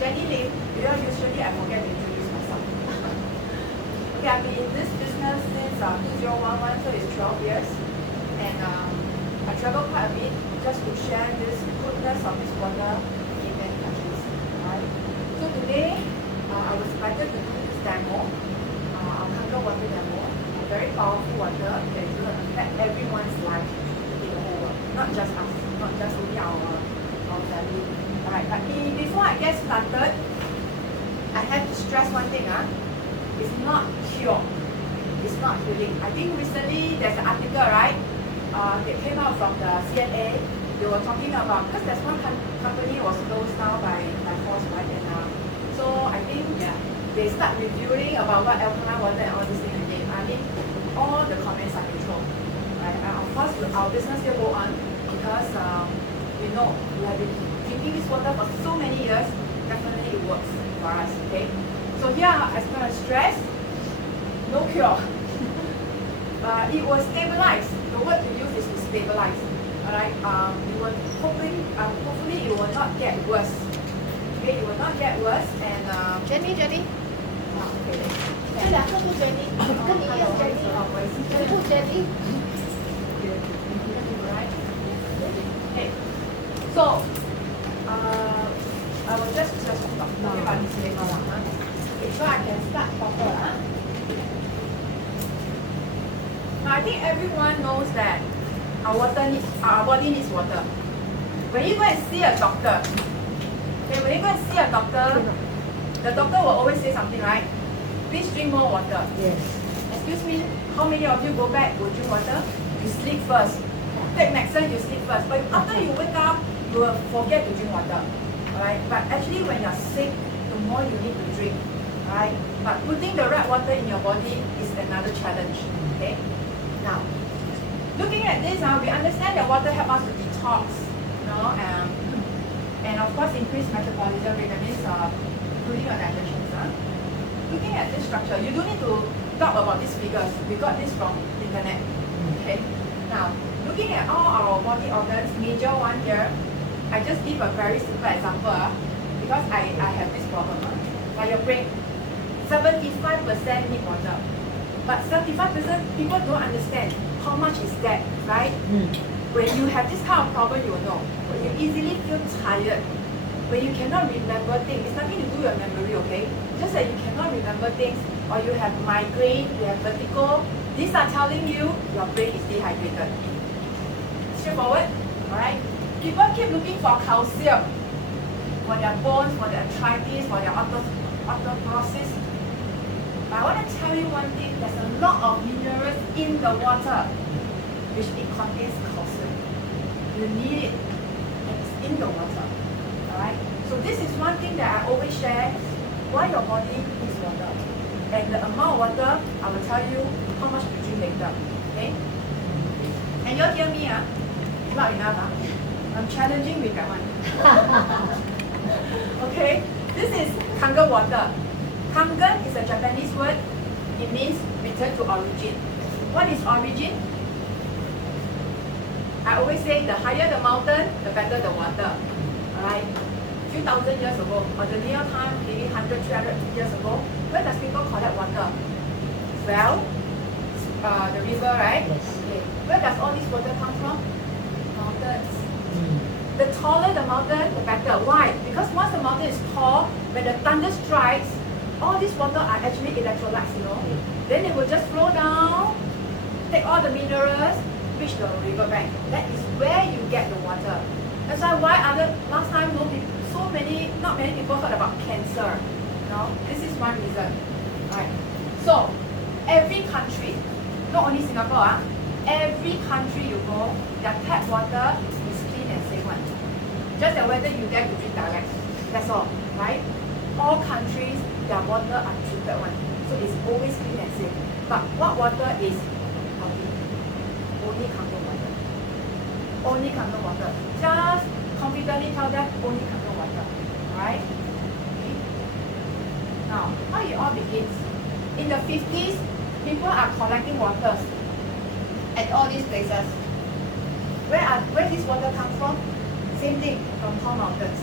Jenny Lim. Usually I forget to introduce myself. Okay, I've been in this business since 2011, so it's 12 years. And I travel quite a bit just to share this goodness of this water in many countries. Right? So today, I was invited to do this demo, our Kangen water demo, a very powerful water that is going to affect everyone's life in the whole world, not just us, not just only our family. Right. But before I get started, I have to stress one thing. It's not cure. It's not healing. I think recently there's an article, right? That came out from the CNA. They were talking about, because there's one company was closed down by force, right? And so I think they start reviewing about what alkaline water and all these things again. I mean, all the comments are controlled. Right? And of course, our business still go on because we know we have been drinking this water for so many years. Definitely it works for us. Okay. So here, as per stress, no cure. It will stabilize. The word to use is to stabilize. Alright. Hopefully it will not get worse. Okay, it will not get worse. And Jenny， okay. 这两个是 Jenny， 跟你一样 Jenny， 全部 Jenny。 Right. Okay. So, I will just talking about this later on. Okay, so I can start proper. Now, I think everyone knows that our body needs water. When you go and see a doctor, okay, when you go and see a doctor, the doctor will always say something, right? Please drink more water. Yes. Excuse me, how many of you go back to drink water? You sleep first. Take medicine, you sleep first. But after you wake up, you will forget to drink water. Alright? But actually when you're sick, the more you need to drink. Alright? But putting the right water in your body is another challenge. Okay? Now, looking at this, we understand that water helps us to detox, you know, and of course increase metabolism rate, that means including your digestion. Looking at this structure, you don't need to talk about these figures. We got this from internet. Okay. Now, looking at all our body organs, major one here, I just give a very simple example because I have this problem. Like your brain, 75% need water. But 75% people don't understand how much is that, right? When you have this kind of problem, you will know. When you easily feel tired, when you cannot remember things, it's nothing to do with your memory, okay? Just that you cannot remember things, or you have migraine, you have vertigo, these are telling you your brain is dehydrated. Straightforward, alright? People keep looking for calcium for their bones, for their arthritis, for their osteoporosis. But I want to tell you one thing, there's a lot of minerals in the water, which it contains calcium. You need it, and it's in the water. Alright? So this is one thing that I always share, why your body needs water. And the amount of water, I will tell you how much to drink later. Okay? And you hear me, not enough. I'm challenging with that one. Okay? This is Kangen water. Kangen is a Japanese word. It means return to origin. What is origin? I always say the higher the mountain, the better the water. Alright? A few thousand years ago, or the near time, maybe 100, 300 years ago, where does people collect water? Well, the river, right? Yes. Okay. Where does all this water come from? Mountains. The taller the mountain, the better. Why? Because once the mountain is tall, when the thunder strikes, all this water are actually electrolytes, you know. Then it will just flow down, take all the minerals, reach the river bank. That is where you get the water. That's why last time not many people heard about cancer. You know, this is one reason. Right. So every country, not only Singapore, every country you go, their tap water is clean and safe one. Just that whether you dare to drink direct. That's all. Right? All countries, their water are treated one. So it's always clean and safe. But what water is healthy? Only Kangen water. Only Kangen water. Just confidently tell them only Kangen water. Alright? Okay. Now, how it all begins? In the 50s, people are collecting waters at all these places. Where this water come from? Same thing, from tall mountains.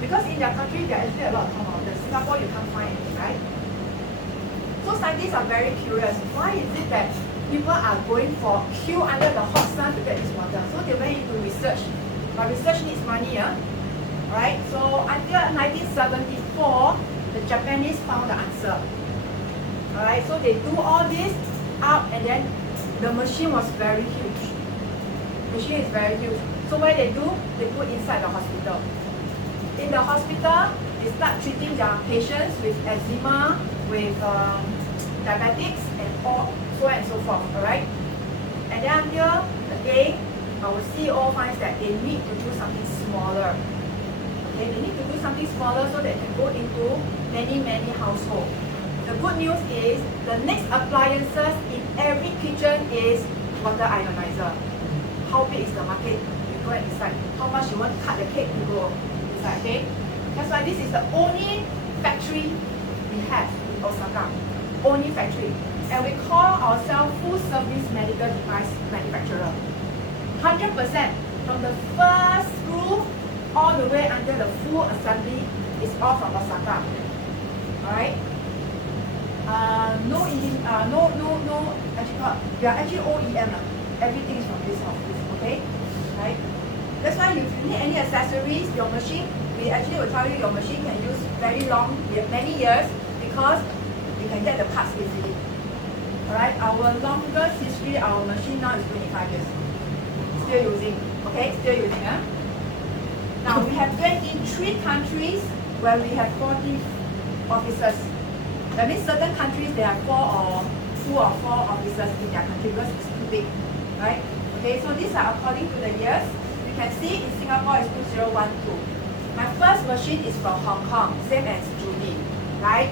Because in their country, there are actually a lot of compounders. Singapore, you can't find any, right? So scientists are very curious. Why is it that people are going for queue under the hot sun to get this water? So they went into research. But research needs money, right? So until 1974, the Japanese found the answer. Alright, so they do all this up, and then the machine was very huge. Machine is very huge. So what they do, they put inside the hospital. In the hospital, they start treating their patients with eczema, with diabetics, and all so on and so forth. Alright, and then until the day our CEO finds that they need to do something smaller. Okay, they need to do something smaller so that it can go into many households. The good news is the next appliances in every kitchen is water ionizer. How big is the market? You go inside. How much you want to cut the cake? You go inside. Okay. That's why this is the only factory we have in Osaka. Only factory, and we call ourselves full service medical device manufacturer. 100% from the first screw all the way until the full assembly is all from Osaka. Alright? We are actually OEM. Everything is from this office, okay? Right? That's why if you need any accessories, your machine, we actually will tell you your machine can use very long, many years, because you can get the parts easily. Alright? Our longest history, our machine now is 25 years. Still using, okay? Still using, Now we have 23 countries where we have 40 officers. That means certain countries they have 2 or 4 officers in their country because it's too big, right? Okay, so these are according to the years. You can see in Singapore is 2012. My first machine is from Hong Kong, same as Judy, right?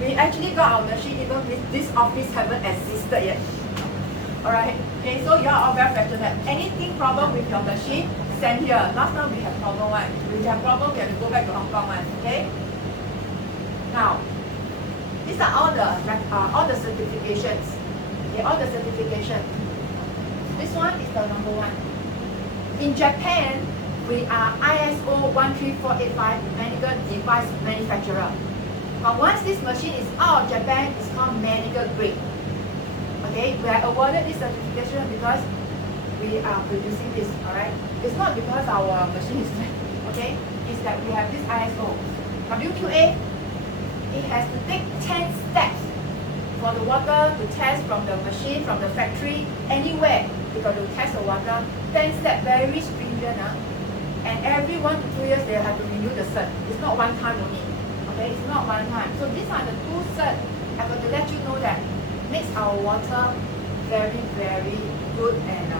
We actually got our machine even with this office haven't existed yet. Alright, okay, so you are all very fortunate. Anything problem with your machine, send here. Last time we have problem one. We have problem, we have to go back to Hong Kong one, okay? Now, these are all the certifications. Okay, all the certifications. This one is the number 1. In Japan, we are ISO 13485 medical device manufacturer. But once this machine is out of Japan, it's called medical grade. Okay, we are awarded this certification because we are producing this. Alright, it's not because our machine is okay. It's that we have this ISO. WQA. It has to take 10 steps for the water to test from the machine, from the factory, anywhere. They got to test the water. 10 steps, very stringent. And every 1 to 2 years, they have to renew the cert. It's not one time only. Okay, it's not one time. So these are the 2 certs. I got to let you know that makes our water very good, and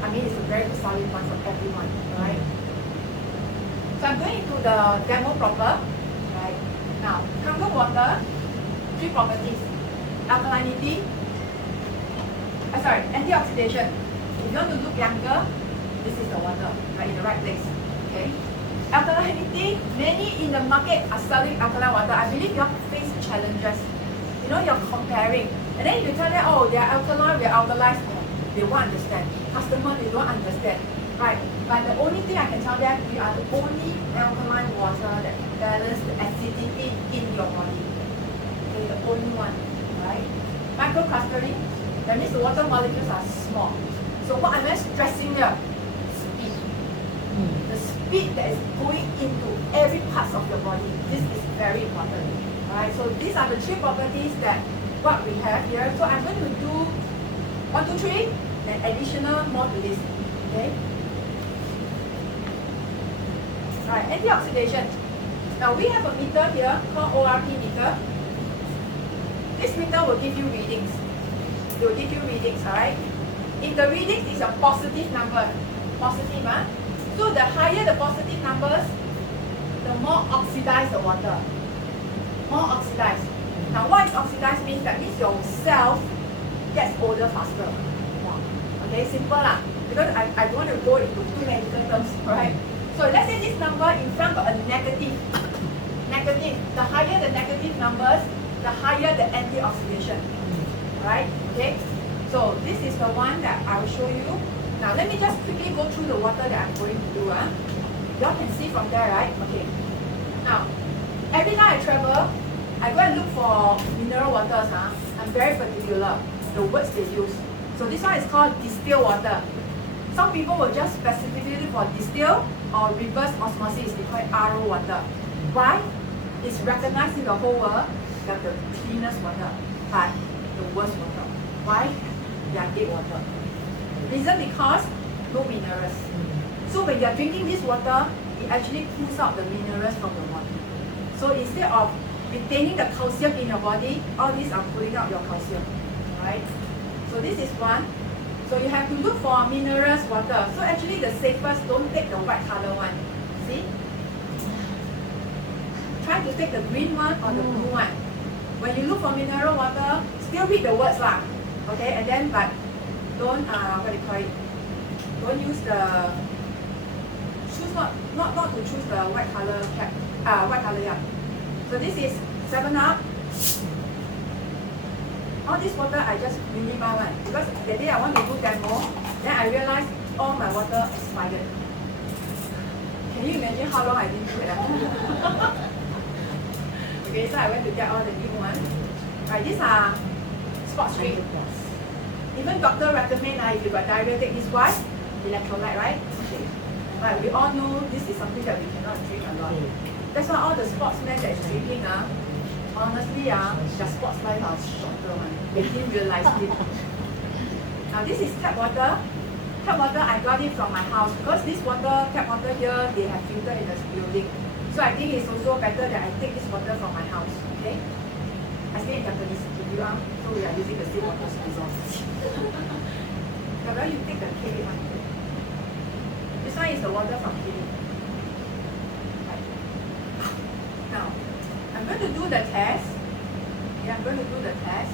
I mean it's a very good solid one for everyone. Right? So I'm going into the demo proper. Right? Now, Kangen water, 3 properties. Alkalinity, antioxidation. If you want to look younger, this is the water, right, in the right place. Okay. Alkalinity, many in the market are selling alkaline water. I believe you face challenges. You know, you're comparing. And then you tell them, oh, they are alkaline, we are alkalized. They won't understand. Customer, they don't understand. Right? But the only thing I can tell them, we are the only alkaline water that balances the acidity in your body. Okay, the only one. Right? Microclustering, that means the water molecules are small. So what am I stressing here? Speed. The speed that is going into every part of your body. This is very important. Alright, so these are the 3 properties that what we have here. So I'm going to do 1, 2, 3, and additional more to this. Okay? Alright, antioxidation. Now we have a meter here called ORP meter. This meter will give you readings. It will give you readings, alright? If the readings is a positive number, positive, so the higher the positive numbers, the more oxidized the water. More oxidized. Now what is oxidized means? That means your cell gets older faster. Okay, simple lah. Because I don't want to go into too medical terms, right? So let's say this number in front of a negative. Negative. The higher the negative numbers, the higher the antioxidation. Right? Okay? So this is the one that I will show you. Now let me just quickly go through the water that I'm going to do. all can see from there, right? Okay. Now, every time I travel, I go and look for mineral waters. I'm very particular, the words they use. So this one is called distilled water. Some people will just specifically look for distilled or reverse osmosis, they call it RO water. Why? It's recognized in the whole world that the cleanest water, but the worst water. Why? They are dead water. Reason because no minerals. So when you are drinking this water, it actually pulls out the minerals from the body. So instead of retaining the calcium in your body, all these are pulling out your calcium. Right? So this is one. So you have to look for minerals water. So actually the safest, don't take the white color one. See? Try to take the green one or the blue one. When you look for mineral water, still read the words lah. Okay, and then but don't what do you call it? Don't use the choose not to choose the white color cap. White color, yeah. So this is 7-Up. All this water I just really buy one because the day I want to do demo, then I realized all my water expired. Can you imagine how long I didn't do it? Okay, so I went to get all the new ones. Right, these are sports drink. Even doctor recommend if you got diarrhea, take this one, electrolyte, right? Okay. But we all know this is something that we cannot drink a lot. That's why all the sportsmen that is drinking, honestly, their sports life are shorter one. They didn't realize it. Now this is tap water. Tap water I got it from my house because this water, tap water here, they have filter in the building. So I think it's also better that I take this water from my house. Okay? I stay in Japanese, so we are using the same water resource. But when you take the K one, this one is the water from K. Now, I'm going to do the test. Yeah, I'm going to do the test.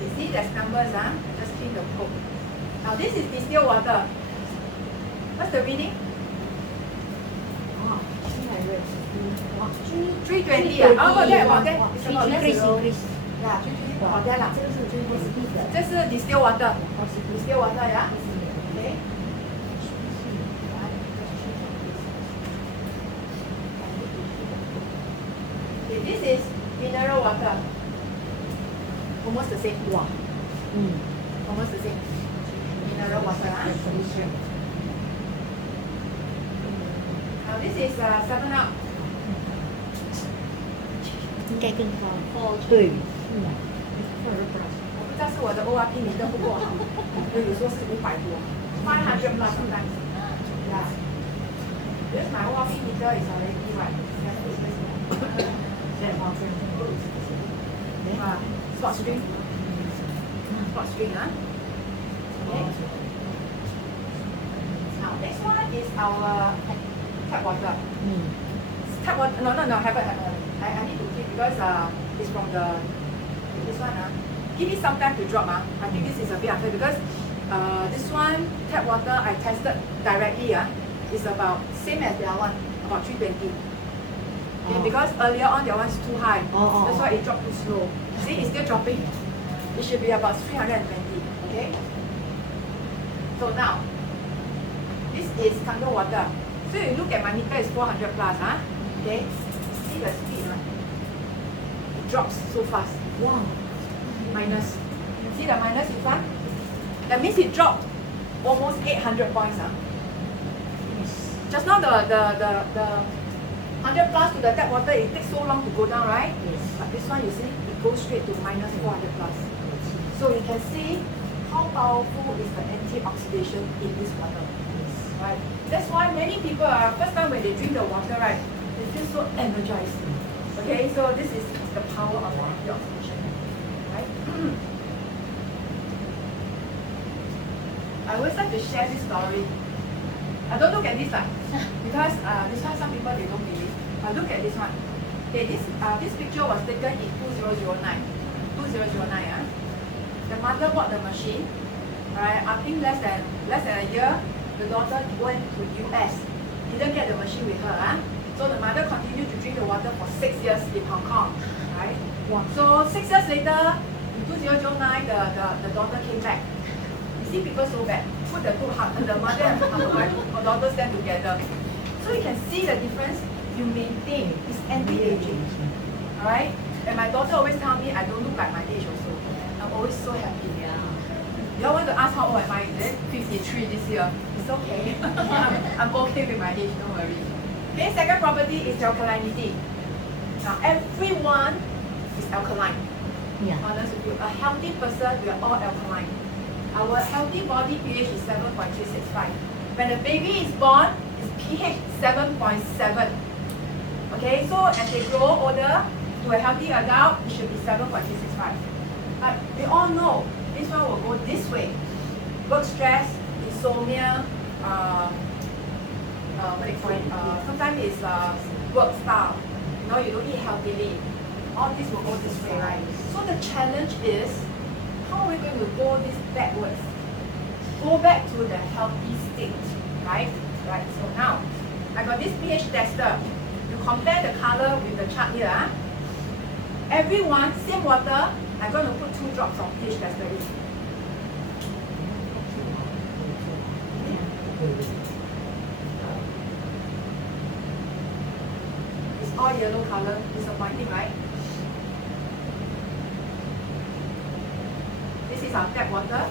You see, there's numbers, just clean the code. Now, this is distilled water. What's the reading? 320 啊，哦，对，好的，it's about increase. Yeah, 320，好的啦。这是 distilled water，distilled water 呀。Okay. Okay, this is mineral water. Almost the same. Wow. Almost the same. Mineral water, Now this is 7-Up. 应该更高。对。我不知道是我的 ORP 你的不够好，有说是500多，500 plus sometimes. Yeah. Because my ORP meter is already what? Sports drink. Sports drink, Okay. Now next one is our tap water. Tap water. No, haven't. I need to keep because it's from this one. Give it some time to drop. I think this is a bit unfair because this one tap water I tested directly. Is about same as the other one, about 320. Okay, because earlier on the one is too high. That's why it dropped too slow. See, it's still dropping. It should be about 320. Okay. So now, this is Kangen water. So you look at my meter is 400 plus. Okay. See the speed. It drops so fast. Wow. Minus. See the minus in front? That means it dropped almost 800 points. Just now the 100 plus to the tap water, it takes so long to go down, right? Yes. But this one, you see, it goes straight to minus 400 plus. So you can see how powerful is the antioxidation in this water. Right? That's why many people first time when they drink the water, right, they feel so energized. Okay, so this is the power of antioxidation. Right? I always like to share this story. Don't look at this because this one some people they don't believe. Look at this one. Okay, this picture was taken in 2009. 2009. The mother bought the machine. Alright, I think less than a year, the daughter went to US. Didn't get the machine with her. So the mother continued to drink the water for 6 years in Hong Kong. Right? So 6 years later, 2009, the daughter came back. You see people so bad. Put the two heart, the mother and the wife or daughter stand together. So you can see the difference. You maintain. It's anti-aging. Alright? And my daughter always tell me I don't look like my age also. I'm always so happy. You all want to ask how old am I? Is it 53 this year? It's okay. I'm okay with my age, don't worry. Okay, second property is alkalinity. Now everyone is alkaline. Yeah. Honest with you, a healthy person, we are all alkaline. Our healthy body pH is 7.365. When a baby is born, its pH 7.7. Okay, so as they grow older, to a healthy adult, it should be 7.365. But we all know this one will go this way. Work stress, insomnia, what do you call it? Sometimes it's work style. You know, you don't eat healthily. All this will go this way, right? So the challenge is, how are we going to go this backwards? Go back to the healthy state, right? Right. So now, I got this pH tester. You compare the color with the chart here. Everyone, same water. I'm going to put 2 drops of pH tester in. It's all yellow color. Disappointing, right? This is our tap water.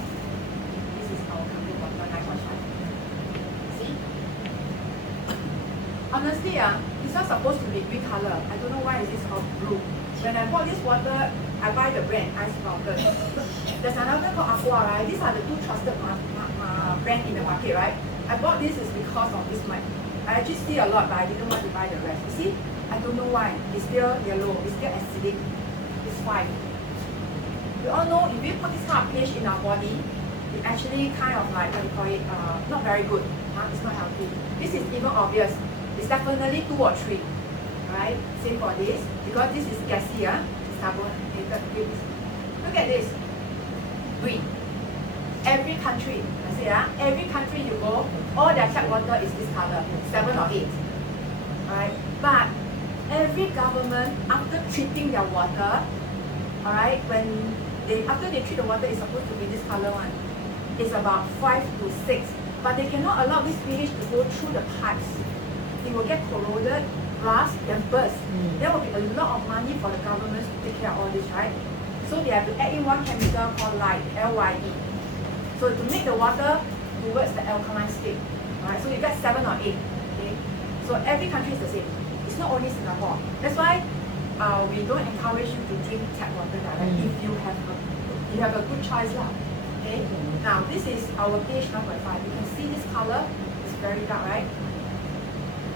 This is our Kangen water, 9.5. See? Honestly, it's not supposed to be green color. I don't know why is this all blue. When I bought this water, I buy the brand Ice Mountain. There's another called Aqua, right? These are the 2 trusted brand in the market, right? I bought this is because of this mic. I actually see a lot, but I didn't want to buy the rest. You see? I don't know why. It's still yellow. It's still acidic. It's fine. We all know if we put this kind of pH in our body, it actually kind of like, what do you call it, not very good. It's not healthy. This is even obvious. It's definitely 2 or 3. Right? Same for this. Because this is gassy, it's carbonated drinks. Look at this. Green. Every country, I say every country you go, all their tap water is this color, 7 or 8. Alright? But every government, after treating their water, alright, after they treat the water, it's supposed to be this color one. It's about 5 to 6. But they cannot allow this pH to go through the pipes. It will get corroded, rust, and burst. There will be a lot of money for the governments to take care of all this, right? So they have to add in one chemical called lye, L-Y-E. So to make the water towards the alkaline state. Alright, so you get 7 or 8. Okay? So every country is the same. It's not only Singapore. That's why we don't encourage you to drink tap water directly if you have a good choice. Okay? Now this is our pH 9.5. You can see this color is very dark, right?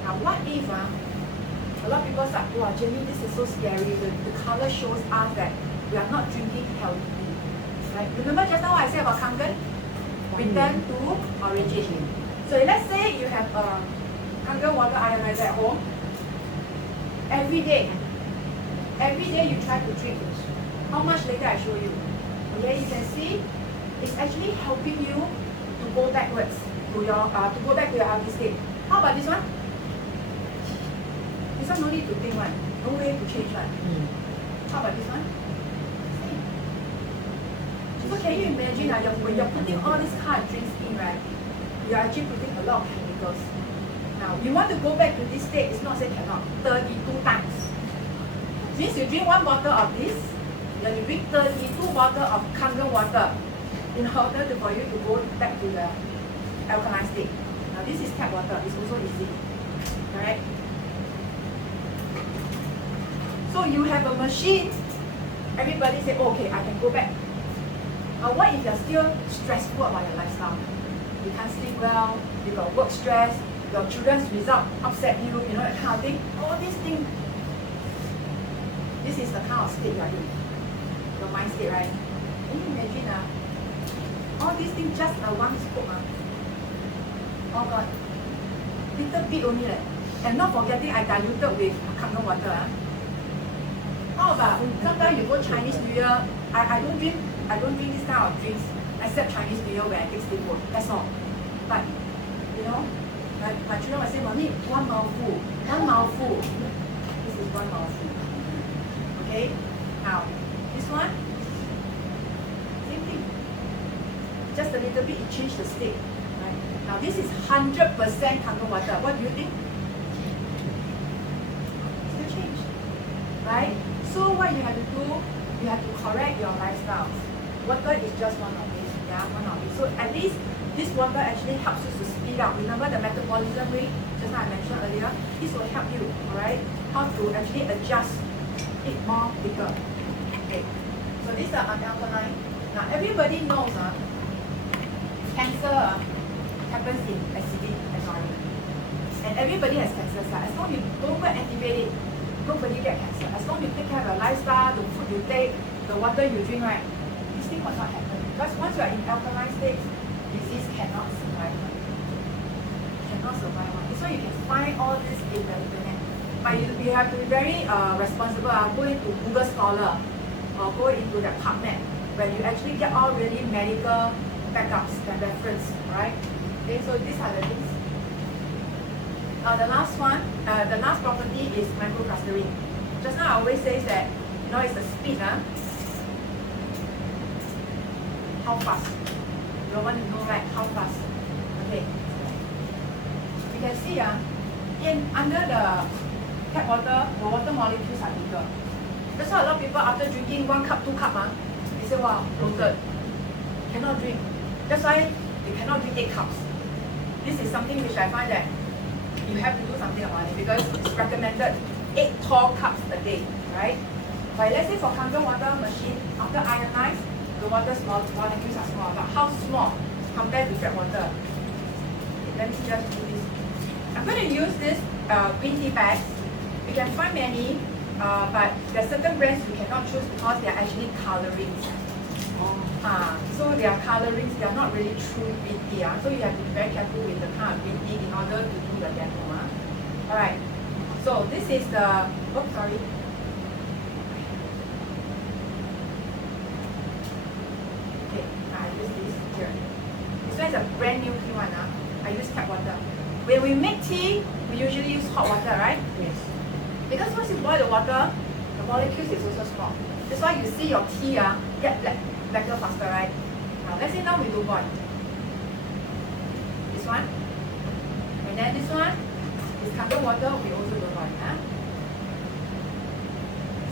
Now what if a lot of people say, wow, Jenny, this is so scary. The color shows us that we are not drinking healthily. Right? Remember just now I said about Kangen? Return to origin. So let's say you have Kangen water ionizer at home. Every day you try to drink. How much later I show you? Okay, you can see it's actually helping you to go backwards to your healthy state. How about this one? This one no need to think one. No way to change one. How about this one? So can you imagine when you're putting all these kind of drinks in, right? You're actually putting a lot of chemicals. Now, you want to go back to this state, it's not say cannot. 32 times. Means you drink 1 bottle of this, then you drink 32 bottles of Kangen water in order for you to go back to the alkaline state. Now, this is tap water. It's also easy. Alright? So you have a machine. Everybody say, oh, okay, I can go back. What if you're still stressful about your lifestyle? You can't sleep well, you got work stress, your children's result upset you, you know, that kind of thing. All these things. This is the kind of state you are in. Your mind state, right? Can you imagine all these things just one scoop. Oh God. Little bit only. And not forgetting I diluted with Kangen water. How about sometimes you go Chinese New Year, I don't drink this kind of drinks except Chinese New Year when I take steamboat. That's all. But you know, my children will say, Mommy, 1 mouthful. 1 mouthful. This is 1 mouthful. Okay? Now, this one, just a little bit, it changed the state. Right? Now this is 100% Kangen water. What do you think? Still change. Right? So what you have to do, you have to correct your lifestyle. Water is just one of these. Yeah, one of these. So at least this water actually helps you to speed up. Remember the metabolism rate, just like I mentioned earlier? This will help you, alright? How to actually adjust it more quicker. Okay. So these are unalkaline. Now everybody knows cancer happens in acidic environment. And everybody has cancer. So as long as you don't go activate it, nobody get cancer. As long as you take care of your lifestyle, the food you take, the water you drink, right? This thing will not happen. Because once you are in alkaline state, disease cannot survive. Cannot survive. That's why you can find all this in the internet. But you have to be very responsible. Go into Google Scholar or go into the PubMed where you actually get all really medical backups and reference, right? Okay, so these are the things. The last one, the last property is microclustering. Just now I always say that, you know, it's the speed, how fast. You want to know, right? How fast? Okay. You can see, under the tap water, the water molecules are bigger. That's why a lot of people after drinking 1 cup, 2 cup, they say, wow, bloated. Cannot drink. That's why you cannot drink 8 cups. This is something which I find that you have to do something about it because it's recommended 8 tall cups a day, right? But let's say for Kangen water machine, after ionized, the water molecules are small. But how small compared to tap water? Okay, let me just do this. I'm going to use this green tea bags. You can find many, but there are certain brands you cannot choose because they are actually colorings. So they are colorings, they are not really true green tea. So you have to be very careful with the kind of green tea in order to do the demo. Alright, so this is the, oops, sorry. Okay, I use this here. This one is a brand new tea one. I use tap water. When we make tea, we usually use hot water, right? Yes. Because once you boil the water, the molecules is also small. That's why you see your tea get blacker faster, right? Now let's say now we do boil. This one. And then this one is Kangen water, we also do boil.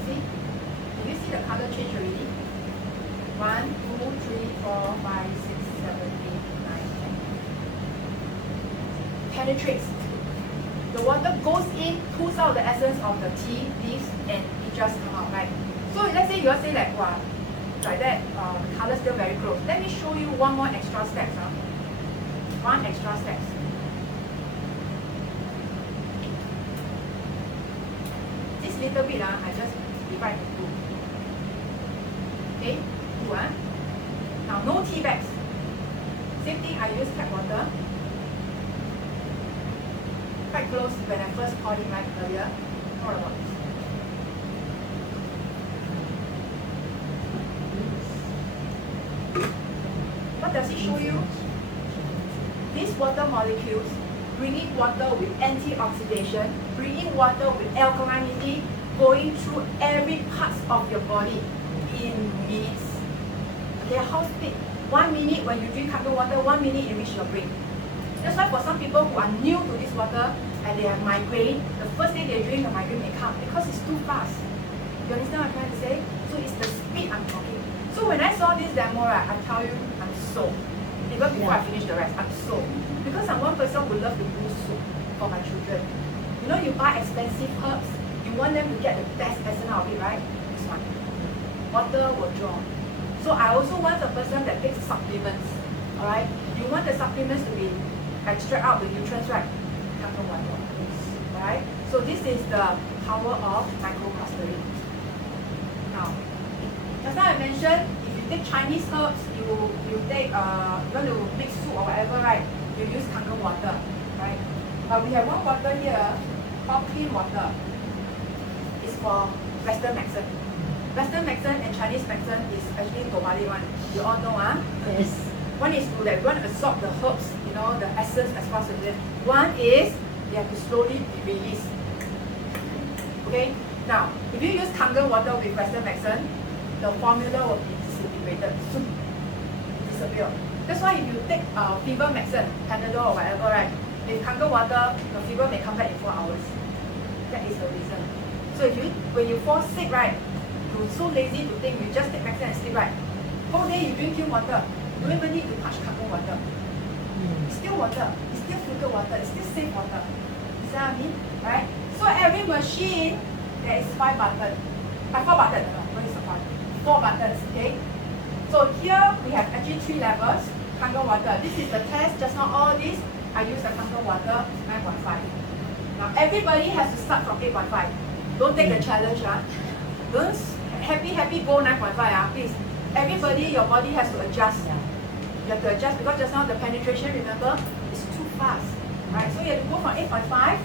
See? Can you see the color change already? 1, 2, 3, 4, 5, 6, 7, 8, 9, 10. Penetrates. The water goes in, pulls out the essence of the tea leaves, and it just comes out, right? So let's say you all say like, wow, like that, the color still very close. Let me show you one more extra step. One extra step. This little bit, I just divide into 2. Okay, 2. Now no tea bags. Same thing, I use tap water. Quite close when I first poured it right earlier. More about this. What does it show you? These water molecules bringing water with antioxidation, bringing water with alkalinity, going through every part of your body in minutes. Okay, how speed? 1 minute when you drink Kangen water, 1 minute it reaches your brain. That's why for some people who are new to this water and they have migraine, the first day they drink, the migraine may come because it's too fast. You understand what I'm trying to say? So it's the speed I'm talking. So when I saw this demo, right, I tell you, I'm sold. Even before I finish the rest, I'm sold. Because I'm one person who loves to brew soup for my children. You know, you buy expensive herbs, you want them to get the best essence out of it, right? This one. Water will draw. So I also want a person that takes supplements. Alright? You want the supplements to be extract out the nutrients, right? Kangen water. Alright? So this is the power of microclustering. Now, just now I mentioned, if you take Chinese herbs, you take you want to mix soup or whatever, right? You use Kangen water, right? But we have one water here called clean water. It's for Western medicine. Western medicine and Chinese medicine is actually totally one. You all know, Yes. One is to like want to absorb the herbs, you know, the essence as fast as it. One is you have to slowly be released. Okay. Now, if you use Kangen water with Western medicine, the formula will be disintegrated, disappear. That's why if you take fever medicine, Panadol or whatever, right, with Kangen water, the fever may come back in 4 hours. That is the reason. So if when you fall sick, right, you're so lazy to think, you just take medicine and sleep, right? Whole day you drink clean water. You don't even need to touch Kangen water. It's still water. It's still filtered water. It's still safe water. You see what I mean? Right? So every machine, there is 5 buttons. 4 buttons. No, what is the 5? 4 buttons. Okay. So here we have actually 3 levels. Kangen water. This is the test. Just now all this, I use the Kangen water 9.5. Now everybody has to start from 8.5. Don't take the challenge, Don't happy go 9.5, please. Everybody, your body has to adjust. You have to adjust because just now the penetration, remember, is too fast. Right? So you have to go from 8.5.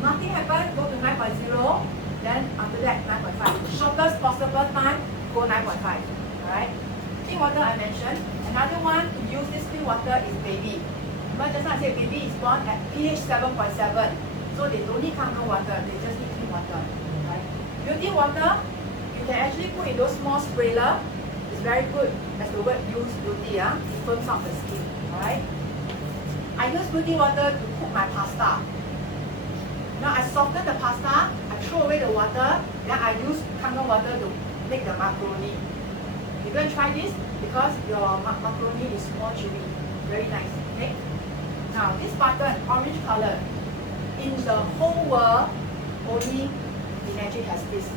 Nothing happened, go to 9.0. Then after that, 9.5. Shortest possible time, go 9.5. Alright? Clean water I mentioned. Another one to use this clean water is baby. Remember just now I said baby is born at pH 7.7. So they don't need Kangen water, they just need clean water. Right? Beauty water, you can actually put in those small sprayer. It's very good as the word use beauty, it firms up the skin. Alright? I use beauty water to cook my pasta. Now I soften the pasta, I throw away the water, then I use Kangen water to make the macaroni. You go and try this because your macaroni is more chewy. Very nice. Okay? Now this button, orange color, in the whole world, only Enagic has this.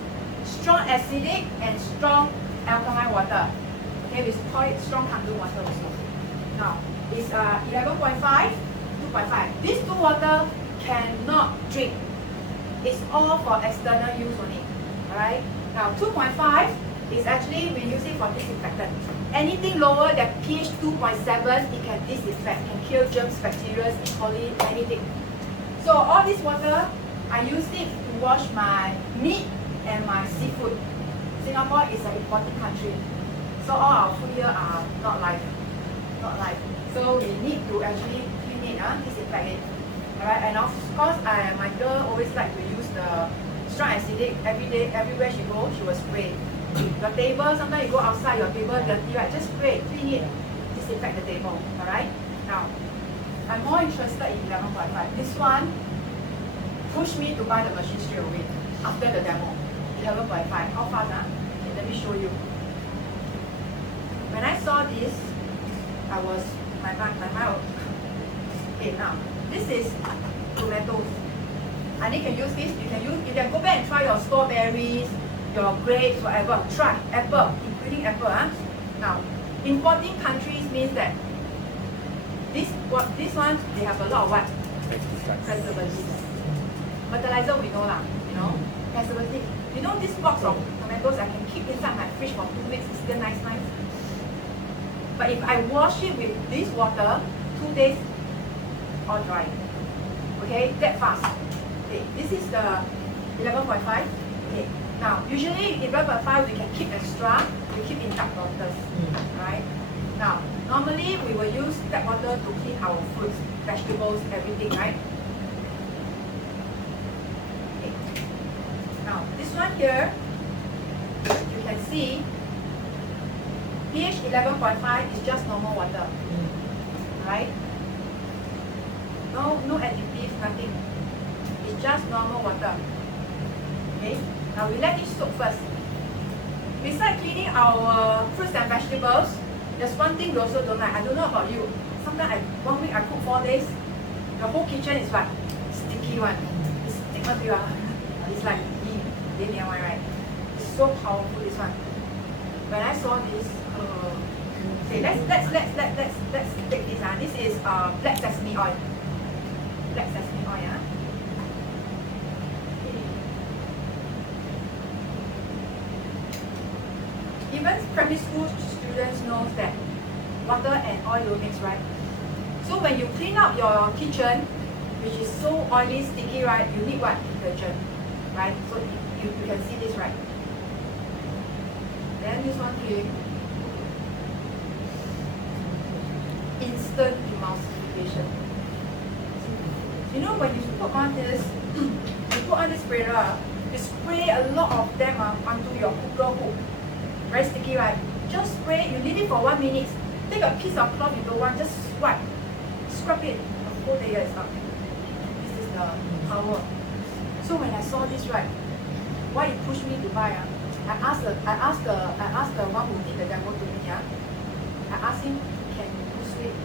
Strong acidic and strong alkaline water. Okay, we call it strong Kangen water also. Now, it's 11.5, 2.5. These two water cannot drink. It's all for external use only. Alright? Now, 2.5 is actually, we use it for disinfectant. Anything lower than pH 2.7, it can disinfect, can kill germs, bacteria, E. coli, anything. So all this water, I use it to wash my meat and my seafood. Singapore is an importing country. So all our food here are not live. Not live. So we need to actually clean it, disinfect it. Alright, and of course my girl always like to use the strong acidic every day, everywhere she goes, she will spray. Your table, sometimes you go outside, your table dirty, right? Just spray, clean it, disinfect the table. Alright? Now, I'm more interested in 11.5. This one pushed me to buy the machine straight away after the demo. 11.5. How fast, Okay, let me show you. When I saw this, I was, my mind. Okay, now, this is tomatoes. And you can use this, you can go back and try your strawberries, your grapes, whatever. Try apple, including apple. Now, importing countries means that this one they have a lot of what? Preservatives. Fertilizer we know lah, preservative. You know this box of tomatoes I can keep inside my fridge for 2 weeks, it's still nice. But if I wash it with this water, 2 days, all dry. Okay, that fast. Okay, this is the 11.5. Okay. Now, usually 11.5 we can keep extra, we keep in tap waters, right? Now, normally we will use tap water to clean our fruits, vegetables, everything, right? Okay. Now, this one here, you can see pH 11.5 is just normal water, right? No additives, nothing. It's just normal water. Okay. Now we let it soak first. Besides cleaning our fruits and vegetables, there's one thing we also don't like. I don't know about you. Sometimes 1 week I cook 4 days. The whole kitchen is what? Sticky one. It's sticky one. It's like right? It's so powerful, this one. When I saw this, okay, let's take this. This is black sesame oil. Black sesame oil. Even primary school students know that water and oil will mix, right? So when you clean up your kitchen, which is so oily, sticky, right, you need what? Detergent, right? So you can see this, right? Then this one clean. Instant emulsification. You know when you put on this, sprayer, you spray a lot of them onto your cooker hook. Very sticky, right? Just spray, you leave it for 1 minute. Take a piece of cloth you don't want, just swipe, scrub it, the whole layer is up. This is the power. So when I saw this, right, why it pushed me to buy, I asked the one who did the demo to me, I asked him, can you lose weight?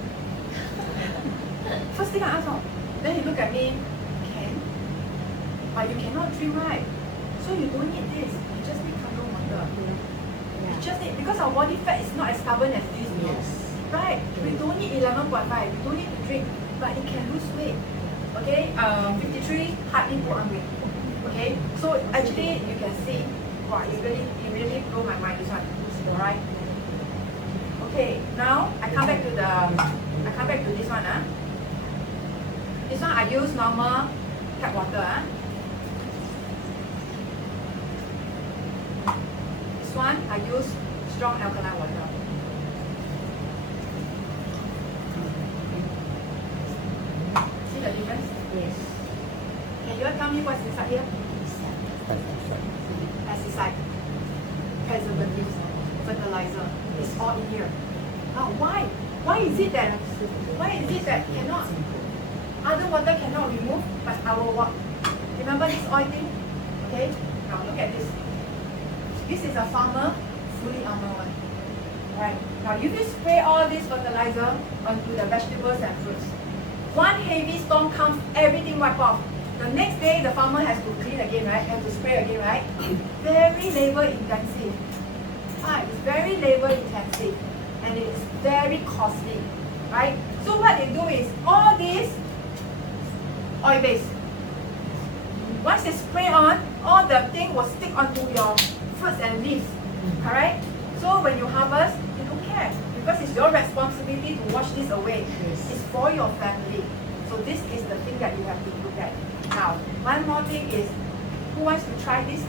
First thing I asked him, then he looked at me, can? But you cannot drink, right? So you don't need this, you just need Kangen water. You just need, because our body fat is not as stubborn as this, right? We don't need 11.5, we don't need to drink, but it can lose weight. Okay, 53, hardly put on weight. Okay, so actually you can see, wow, it really blew my mind, this one. Alright. Okay, now I come back to this one. This one I use normal tap water. This one I use strong alkaline water. See the difference? Yes. Can you all tell me what's inside here? Pesticide, preservatives, fertilizer. It's all in here. Now why? Why is it that cannot? Other water cannot remove, but our water. Remember this oil thing? Okay. Now look at this. This is a farmer, fully armor one. Right. Now if you spray all this fertilizer onto the vegetables and fruits, one heavy storm comes, everything wipe off. The next day the farmer has to clean again, right? Has to spray again, right? Very labor intensive. It's very labor intensive and it is very costly, right? So what they do is all this oil base. Once they spray on, all the thing will stick onto your fruits and leaves. Correct? So when you harvest, you don't care because it's your responsibility to wash this away. It's for your family. So this is the thing that you have to look at. Now, one more thing is, who wants to try this?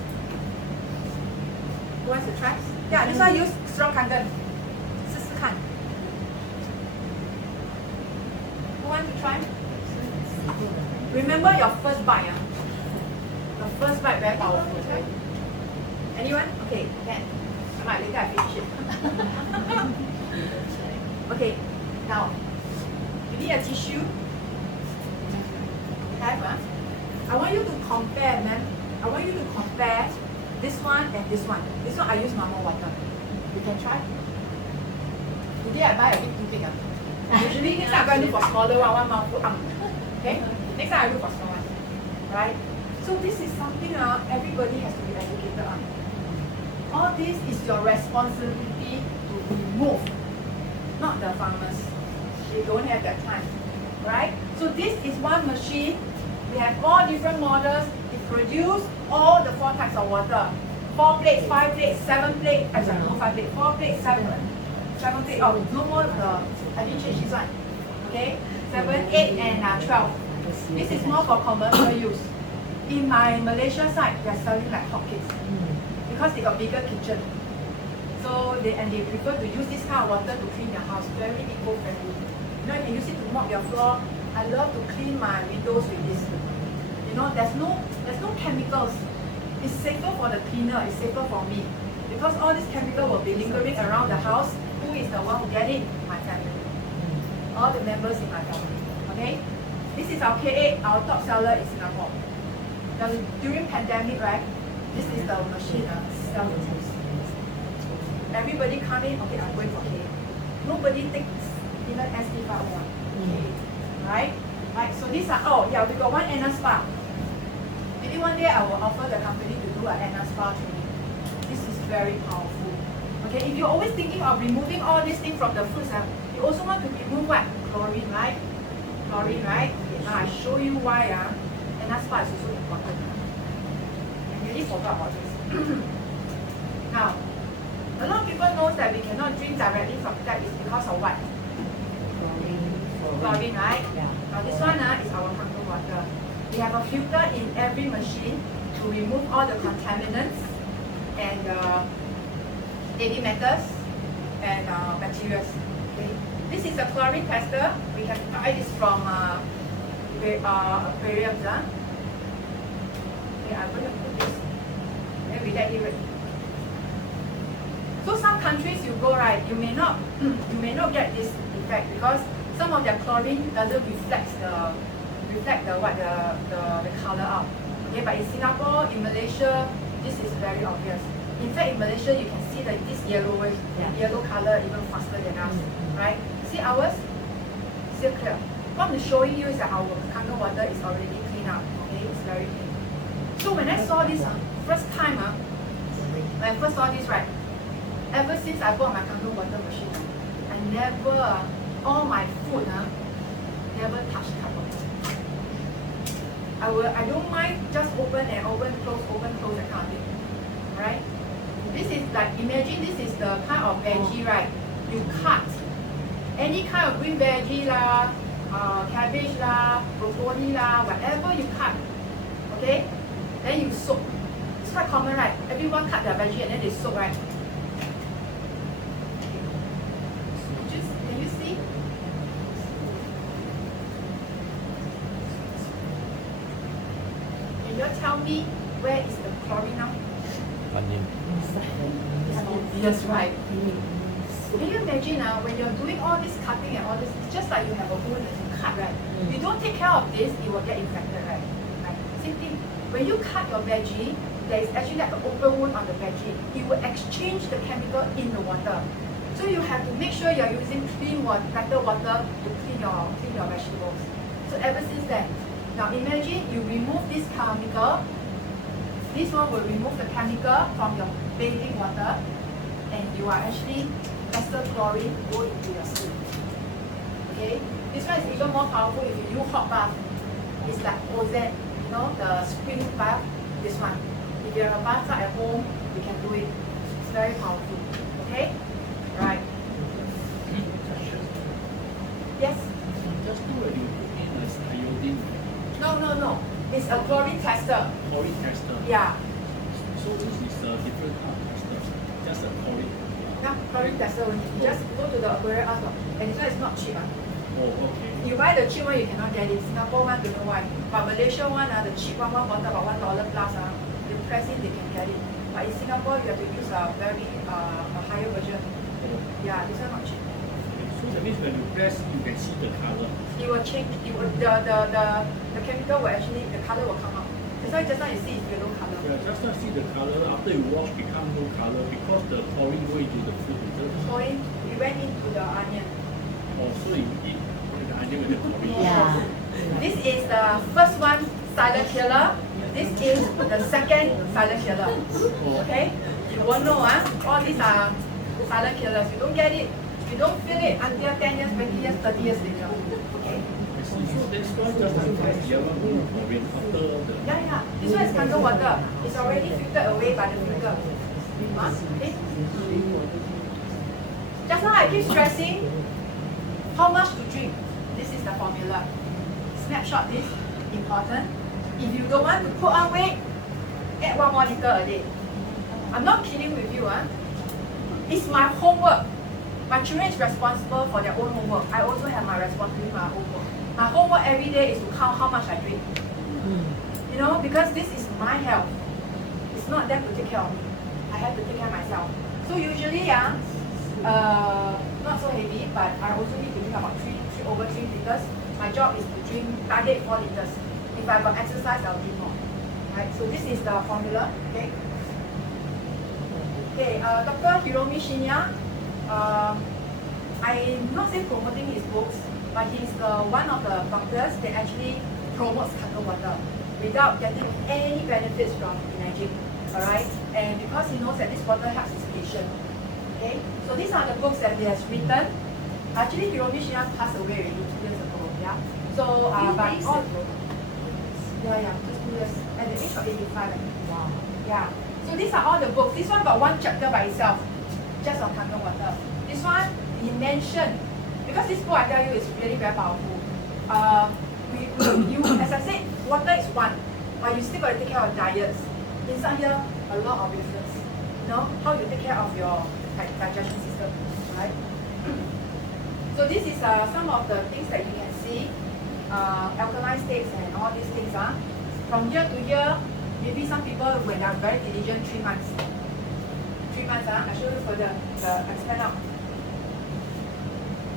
Who wants to try? Yeah, this one use strong Kangen. 试试看. Who wants to try? Remember your first bite. The first bite very powerful. Okay? Anyone? Okay, can. Alright, later I finish it. Okay, now, you need a tissue. Have, I want you to compare, man. I want you to compare this one and this one. This one I use normal water. You can try. Today I buy a bit too big. Usually next time I'm going to look for smaller one mouthful. Okay? Next time I look for small one. Right? So this is something everybody has to be educated on. All this is your responsibility to remove, not the farmers. They don't have that time. Right? So this is one machine. We have all different models. It produces all the 4 types of water. 4 plates, 5 plates, 7 plates. I'm sorry, no 5 plates. 4 plates, 7 plates. Oh, no more I didn't change this one. Okay? 7, 8, and 12. This is more for commercial use. In my Malaysia side, they're selling like hotcakes because they got bigger kitchen. So they prefer to use this kind of water to clean their house. Very eco-friendly. You know, you can use it to mop your floor. I love to clean my windows with this. You know, there's no chemicals. It's safer for the cleaner. It's safer for me because all this chemical will be lingering around the house. Who is the one who get it? My family. All the members in my family. Okay. This is our K8, our top seller in Singapore. Now, during pandemic, right? This is the machine self-use. Everybody come in. Okay, I'm going for K8. Nobody takes even SP501. Okay. Right? Right, so these are, oh yeah, we got one Anna Spa. Maybe one day I will offer the company to do an Anna Spa training. This is very powerful. Okay, if you're always thinking of removing all these things from the fruits, you also want to remove what? Chlorine, right? Chlorine, right? Okay, now I show you why Anna Spa is also important. I really forgot about this. Now, a lot of people know that we cannot drink directly from tap is because of what? Chlorine, right? Yeah. Now this one is our Kangen water. We have a filter in every machine to remove all the contaminants and heavy metals and materials. Okay. This is a chlorine tester. We can buy this from aquariums. Okay, I'm going to put this. Then we let it. So So some countries you go, right, you may not get this effect because some of their chlorine doesn't reflect the color out. Okay, but in Singapore, in Malaysia, this is very obvious. In fact, in Malaysia, you can see that this yellow color even faster than us, right? See ours, still clear. What I'm showing you is that our Kangen water is already clean up. Okay, it's very clean. So when I saw this, first time, when I first saw this, right, ever since I bought my Kangen water machine, I never, all my food, never touch cover. I don't mind just open and open, close, that kind of thing. Right? This is like, imagine this is the kind of veggie, right? You cut any kind of green veggie lah, cabbage lah, broccoli lah, whatever you cut. Okay? Then you soak. It's quite common, right? Everyone cut their veggie and then they soak, right? Can you see? Can you tell me where is the chlorine now? Onion. Yes, right. Can you imagine when you're doing all this cutting and all this, it's just like you have a wound and you cut, right? You don't take care of this, it will get infected, right? Same thing. When you cut your veggie, there is actually like an open wound on the veggie. It will exchange the chemical in the water. So you have to make sure you're using clean water, better water to clean your vegetables. So ever since then, now imagine you remove this chemical. This one will remove the chemical from your bathing water, and you are actually lesser chlorine go into your skin. Okay, this one is even more powerful if you use hot bath. It's like ozone, you know, the spring bath. This one, if you have a bathtub at home, you can do it. It's very powerful. Okay, right? Yes. Just do it. You put in as iodine. No. It's a chlorine tester. Chlorine tester. Yeah. So this is a different kind of tester. Just a chlorine. Yeah, chlorine tester. You just go to the aquarium ask, and this one is not cheap. Oh, okay. You buy the cheap one, you cannot get it. Singapore one, don't know why. But Malaysia one, the cheap one bottle about $1 plus. You press it, they can get it. But in Singapore, you have to use a very a higher version. Oh. Yeah, this one not cheap. Okay. So that means when you press, you can see the color. It will change. It will, the chemical will actually, the color will come out. That's why just now you see it's yellow color. Yeah, just now see the color after you wash become no color because the chlorine go into the food. Chlorine, it went into the onion. Oh, so you eat the onion with the chlorine. Yeah. This is the first one, silent killer. This is the second silent killer. Okay? You won't know, all these are silent killers. You don't get it. You don't feel it until 10 years, 20 years, 30 years later. Okay? So that's why just like the other one chlorine after the. Yeah. This one is Kangen water. It's already filtered away by the filter. Okay? Just now I keep stressing how much to drink. This is the formula. Snapshot this, important. If you don't want to put on weight, add 1 more liter a day. I'm not kidding with you. It's my homework. My children is responsible for their own homework. I also have my responsibility for my homework. My homework every day is to count how much I drink. You know, because this is my health. It's not them to take care of me. I have to take care of myself. So usually, not so heavy, but I also need to drink about 3 liters. My job is to drink target 4 liters. If I got exercise, I'll drink more. Right? So this is the formula. Okay. Okay. Dr. Hiromi Shinya. I'm not saying promoting his books, but he's one of the doctors that actually promotes Kangen water without getting any benefits from Enagic. Alright? And because he knows that this water helps his patient. Okay? So these are the books that he has written. Actually, Hiromi Shinya passed away already 2 years ago. Yeah. So, but all, just 2 years. At the age of 85. Wow. Yeah. So these are all the books. This one got 1 chapter by itself, just on Kangen water. This one, he mentioned, because this book I tell you is really very powerful. As I said, water is one, but you still got to take care of diets. Inside here, a lot of difference. You know, how you take care of your digestion system, right? So this is some of the things that you can see, alkaline states and all these things. From year to year, maybe some people, when they are very diligent, 3 months. 3 months. I show you further. Expand out.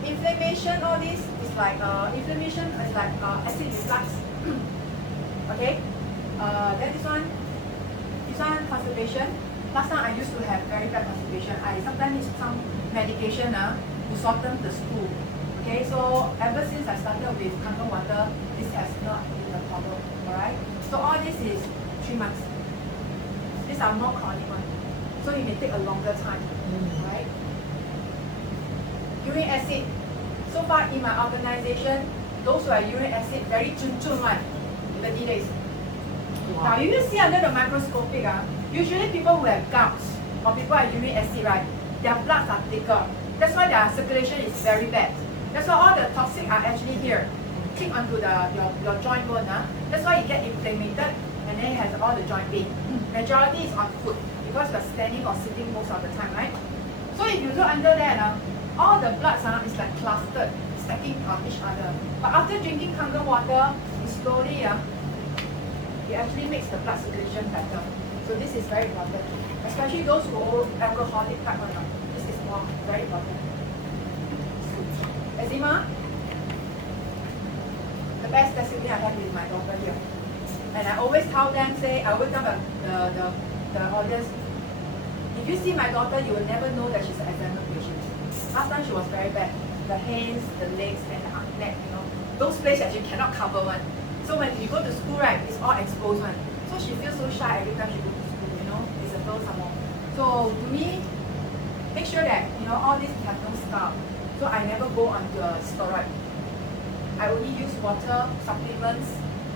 Inflammation, all this is like inflammation is like acid reflux. Okay. Then this one constipation. Last time I used to have very bad constipation. I sometimes need some medication to soften the stool. Okay, so ever since I started with Kangen water, this has not been a problem. Alright? So all this is 3 months. These are more chronic ones. So it may take a longer time. Right? Uric acid. So far in my organization, those who are uric acid very chun one, 30 days. Now you will see under the microscopic, usually people who have gouts or people who have uric acid, right, their bloods are thicker. That's why their circulation is very bad. That's why all the toxic are actually here, click onto your joint bone. That's why you get inflamed and then it has all the joint pain. Majority is on foot because you're standing or sitting most of the time, right? So if you look under there, all the bloods is like clustered, stacking on each other. But after drinking Kangen water, it slowly it actually makes the blood circulation better. So this is very important, especially those who are alcoholic type one. This is more very important. Eczema, the best testimony I have with my daughter here. And I always tell them, I always tell the audience, if you see my daughter, you will never know that she's an eczema patient. Last time she was very bad. The hands, the legs, and the neck, those places that you cannot cover one. So when you go to school, right, it's all exposed one. So she feels so shy every time she goes to school, it's a girl some more. So to me, make sure that, all these have no scar. So I never go onto a steroid. I only use water, supplements,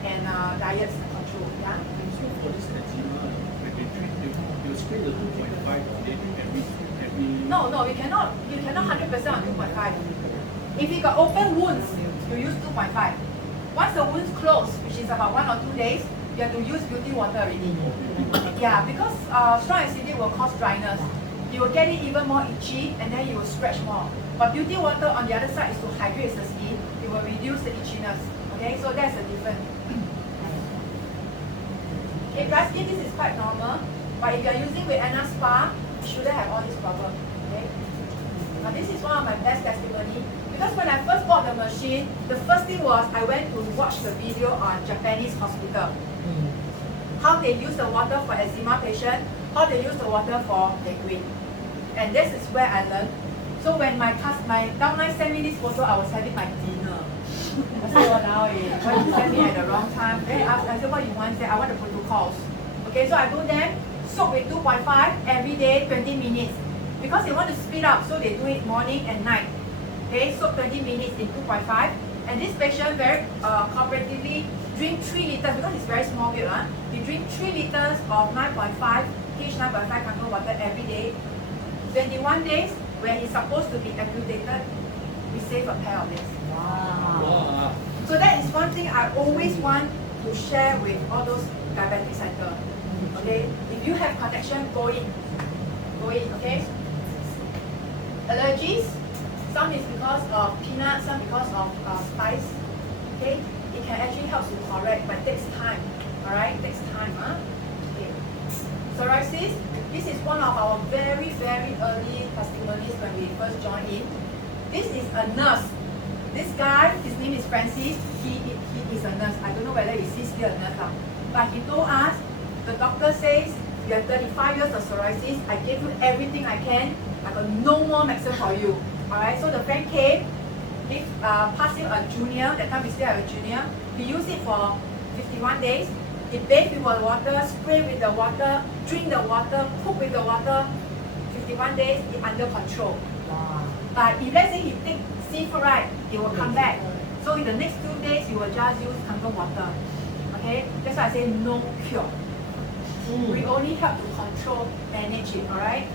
and diets to control. Yeah. And so for this eczema, when they treat you spray the 2.5 or they do every. No, you cannot 100% on 2.5. If you got open wounds, you use 2.5. Once the wounds close, which is about 1 or 2 days, you have to use beauty water already. Yeah, because strong acidity will cause dryness. You will get it even more itchy and then you will scratch more. But beauty water on the other side is to hydrate the skin. It will reduce the itchiness. Okay, so that's the difference. Okay, dry skin, this is quite normal. But if you are using with Anna Spa, you shouldn't have all this problem. Okay. Now this is one of my best testimony. Because when I first bought the machine, the first thing was I went to watch the video on Japanese hospital. How they use the water for eczema patient, how they use the water for gangrene. And this is where I learned. So when my downline sent me this photo, I was having my dinner. I said, why you send me at the wrong time? Then I said, what you want? I want the protocols. Okay, so I do them, soak with 2.5 every day, 20 minutes. Because they want to speed up, so they do it morning and night. Okay, soak 20 minutes in 2.5. And this patient very cooperatively drink 3 liters, because it's very small milk. He drink 3 liters of 9.5, each 9.5 Kangen water every day. 21 days, when he's supposed to be amputated, we save a pair of this. Wow. So that is one thing I always want to share with all those diabetic center. Okay, if you have connection, go in, okay? Allergies, some is because of peanut, some because of spice. Okay, it can actually help to correct, but it takes time. Alright, it takes time. Okay. Psoriasis, this is one of our very, very early testimonies when we first joined in. This is a nurse. This guy, his name is Francis, he is a nurse. I don't know whether he's still a nurse. But he told us, the doctor says, you have 35 years of psoriasis, I gave you everything I can, I got no more medicine for you. Alright, so the friend came, passed him a junior, that time we still have a junior. He used it for 51 days. He bathed with the water, spray with the water, drink the water, cook with the water. 51 days, he under control. Wow. But if let's say he take seafood, right, it will come back. So in the next 2 days, you will just use Kangen water. Okay? That's why I say no cure. We only help to control, manage it, alright?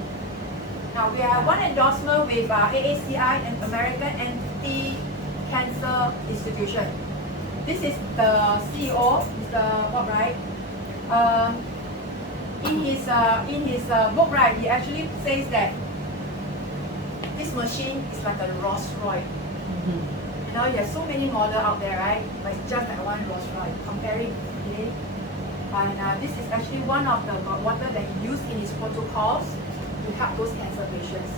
Now we have one endorsement with AACI and American Anti-Cancer Institution. This is the CEO, Mr. Bob, right? In his book, right, he actually says that this machine is like a Rolls Royce. You know, you have so many models out there, right? But it's just like one Rolls Royce, comparing, okay? And this is actually one of the water that he used in his protocols. to help those cancer patients,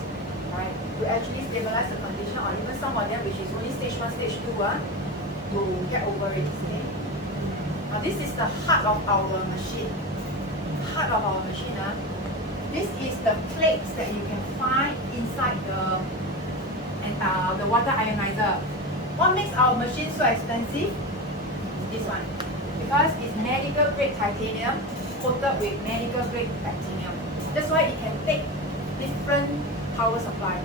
right? To actually stabilize the condition, or even some of them which is only stage 1, stage 2, to get over it. Okay? Now this is the heart of our machine. Heart of our machine. This is the plates that you can find inside the water ionizer. What makes our machine so expensive? This one. Because it's medical grade titanium coated with medical grade platinum. That's why it can take different power supply.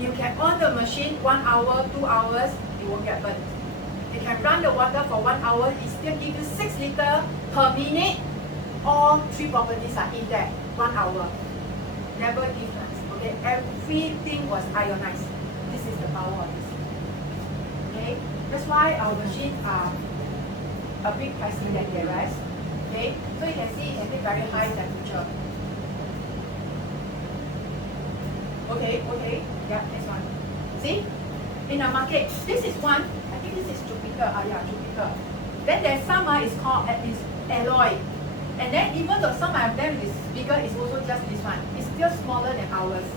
You can on the machine 1 hour, 2 hours, it won't get burnt. You can run the water for 1 hour, it still gives you 6 liters per minute. All 3 properties are in there, 1 hour. Never difference. Okay, everything was ionized. This is the power of this. Okay, that's why our machines are a bit pricey than the rest. Okay, so you can see it can take very high temperature. Okay, yeah, next one. See, in the market, this is one. I think this is Jupiter. Yeah, Jupiter. Then there's some is called alloy. And then even though some of them is bigger, it's also just this one. It's still smaller than ours.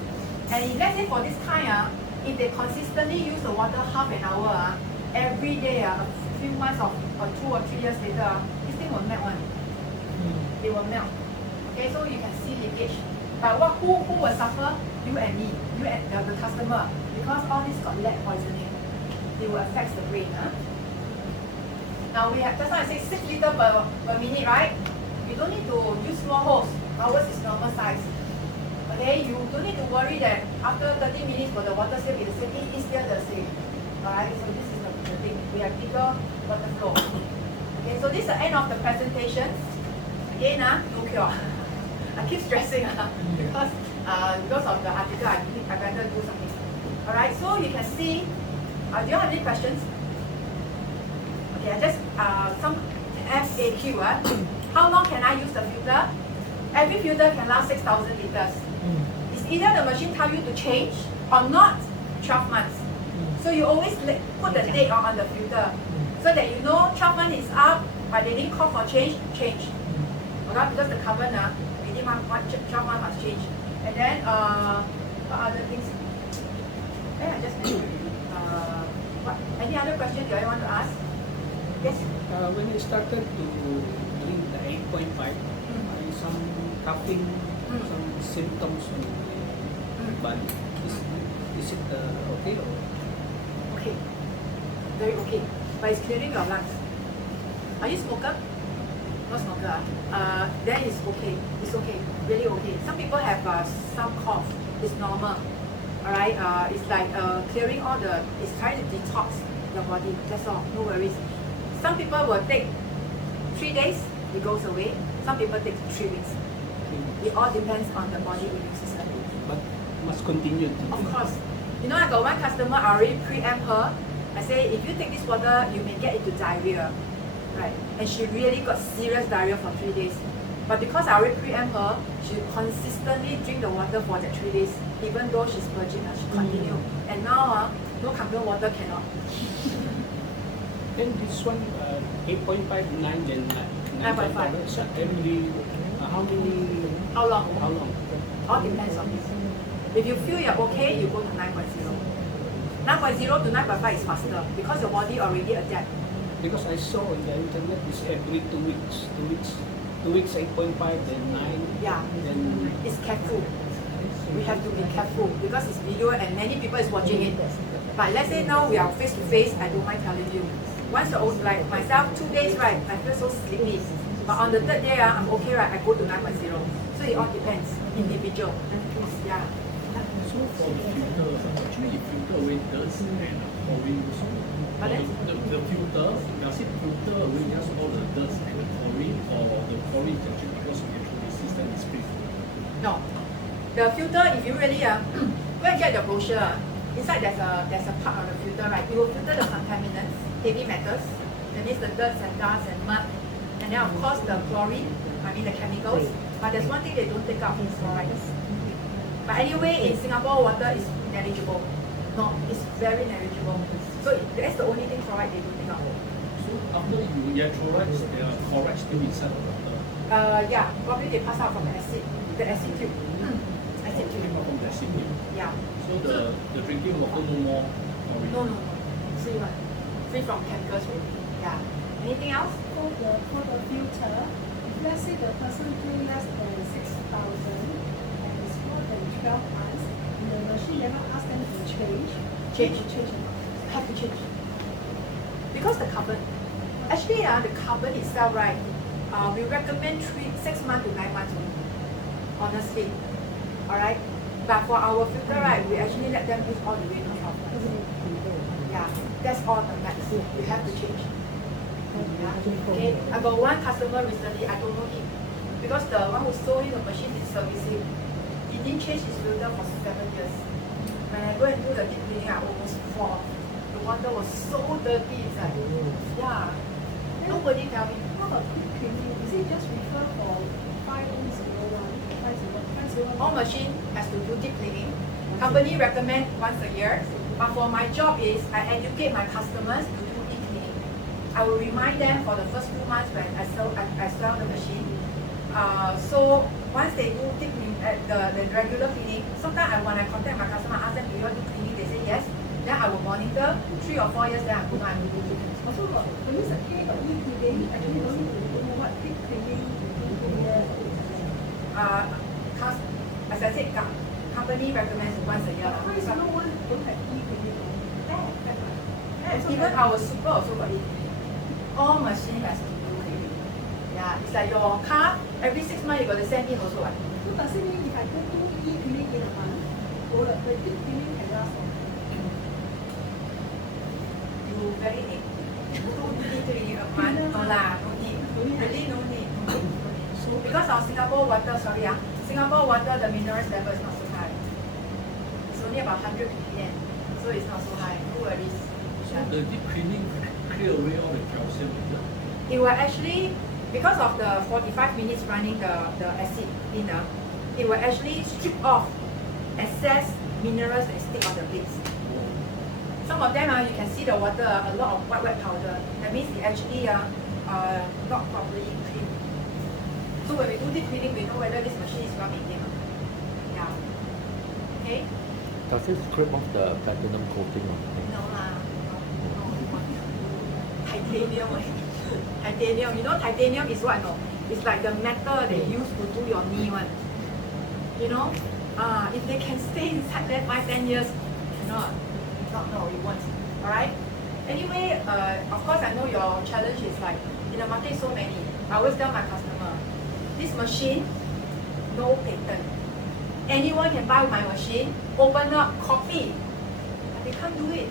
And if, let's say for this kind, if they consistently use the water half an hour, every day, a few months or 2 or 3 years later, this thing will melt one. It will melt. Okay, so you can see leakage. But who will suffer? You and me, you and the customer, because all this got lead poisoning. It will affect the brain. Now we have, just now I say 6 liters per minute, right? You don't need to use small hose. Ours is normal size. Okay, you don't need to worry that after 30 minutes will the water still be the same. It is still the same. Alright, so this is the thing. We have bigger water flow. Okay, so this is the end of the presentation. Again, no cure. I keep stressing because of the article, I better do something. Alright, so you can see, do you have any questions? Okay, just some FAQ. How long can I use the filter? Every filter can last 6,000 liters. It's either the machine tell you to change or not 12 months. So you always put the date on the filter so that you know 12 months is up, but they didn't call for change. Okay, because the carbon within 12 months must change. And then what other things? I just mentioned. Any other question do I want to ask? Yes? When I started to drink the 8.5, some coughing, some symptoms on my body. Is it okay? Or? Okay. Very okay. But it's clearing your lungs. Are you smoker? No smoker. Then it's okay. It's okay. Really okay. Some people have some cough. It's normal. Alright. It's like clearing all the. It's trying to detox your body. That's all. No worries. Some people will take 3 days. It goes away. Some people take 3 weeks. It all depends on the body immune system. But must continue. Of course. You know, I got one customer, I already preempt her. I say, if you take this water, you may get into diarrhea. Right? And she really got serious diarrhea for 3 days. But because I already preempt her, she consistently drink the water for that 3 days. Even though she's purging, she continue. And now, no Kangen water cannot. And this one, 8.5, 9, then 9.5. So every, how many? How long? How long? All depends on this. If you feel you're okay, you go to 9.0. 9.0 to 9.5 is faster because your body already adapt. Because I saw on the internet is every 2 weeks. 2 weeks 8.5, then 9. Yeah. Then it's careful. We have to be careful because it's video and many people is watching it. But let's say now we are face to face, I don't mind telling you. Once you're old, like myself, 2 days, right, I feel so sleepy. But on the 3rd day, I'm okay, right, I go to 9.0. So it all depends, individual. Yeah. So for the filter, actually it filter away dust and chlorine also. The filter, does it filter away just all the dust and the chlorine, or the chlorine is actually because of electrolysis and it's free? No. The filter, if you really go and get the brochure, inside there's a part of the filter, right? It will filter the contaminants, heavy metals, that means the dirt and dust and mud. And then of course the chlorine, the chemicals. But there's one thing they don't take out, is fluoride. But anyway, in Singapore, water is negligible. No, it's very negligible. So that's the only thing fluoride they don't take out. So after you electrolyte, there are chloride still inside the water? Yeah, probably they pass out from the acid. The acid tube. Acid tube. From the city. Yeah. So the drinking water no more chlorine. No. Free one. Free from chemicals. Yeah. Anything else? For the filter, if let's say the person pay less than 6,000 and it's more than 12 months, and the machine never ask them to change. Change. Change or not? Have to change. Because the carbon. Actually, the carbon itself, right? We recommend 6 months to 9 months only. Honestly. Alright? But for our filter, right, we actually let them use all the way to 12 months. Yeah. That's all the max. You have to change. Yeah. Okay. I got one customer recently, I don't know him. Because the one who sold him the machine is servicing. He didn't change his filter for 7 years. When I go and do the deep cleaning, I almost fall. The water was so dirty inside. Yeah. Nobody tell me. How about quick cleaning? Is it just refer for 5001? All machine has to do deep cleaning. Company recommend once a year. But for my job is I educate my customers to do deep cleaning. I will remind them for the first 2 months when I sell the machine. So once they do deep cleaning, the regular cleaning, sometimes when I contact my customer, ask them, do you want to do cleaning? They say yes. Then I will monitor 3 or 4 years, then I go down and do deep cleaning. Also, when you say e-cleaning, actually don't need to know what quick cleaning As I said, company recommends once a year. Why is no one don't have e-cleaning? Even our super also got it. All machine has to do cleaning. Yeah, it's like your car, every 6 months you got to send in also. Right? So does it mean if I don't do e-cleaning in a month, or the deep cleaning can last for? You very need. Don't need cleaning a month. No lah, no need. Really no need. So because our Singapore water, Singapore water, the minerals level is not so high. It's only about 100 ppm, so it's not so high. No worries. So the deep cleaning clear away all the calcium. It will actually, because of the 45 minutes running the acid cleaner, it will actually strip off excess minerals that stick on the blades. Some of them, you can see the water, a lot of white powder. That means it actually not properly clean. So when we do deep cleaning, we know whether this machine is well maintained. Yeah. Okay? Does it scrape off the platinum coating? No lah. No. Titanium. Titanium. You know titanium is what? No? It's like the metal they use to do your knee one. You know? If they can stay inside there 5-10 years, no, it won't. Alright? Anyway, of course I know your challenge is like, in the market so many. I always tell my customer, this machine, no patent. Anyone can buy my machine, open up, copy. But they can't do it.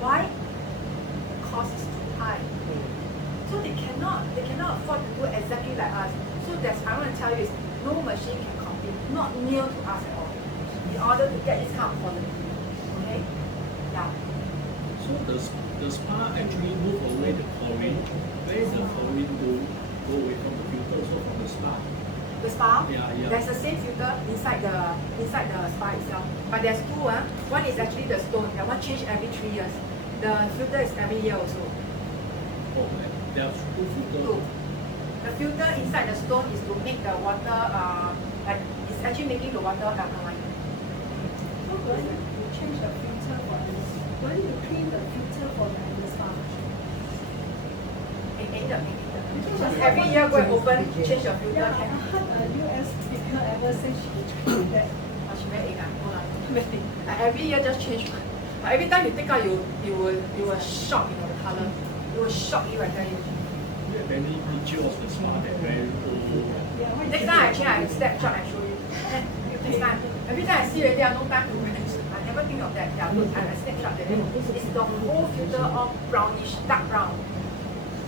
Why? The cost is too high. So they cannot afford to do exactly like us. So that's I want to tell you is no machine can compete, not near to us at all. In order to get this kind of quality. Okay? Yeah. So the spa actually move away the chlorine. Where is the chlorine go away from the filter, so from the spa? The spa, Yeah. there's the same filter inside the spa itself. But there's two. One is actually the stone. That one change every 3 years. The filter is every year also. Oh, there are two filters. Two. The filter inside the stone is to make the water like it's actually making the water alkaline. So do I need to change the filter for this? Do I need to clean the filter for the spa? Just every year go and open, change your filter. Yeah, I heard a US speaker ever say she clean that. She very egg. Every year just change one. But every time you take out, you will shock, the color. It will shock you, I tell you. You have any picture of the spa that very old? Next time I change, I snapshot and show you. Next time. Every time I see already, I have no time to I never think of that. Yeah, look, I snapshot that. It's the whole filter all brownish, dark brown.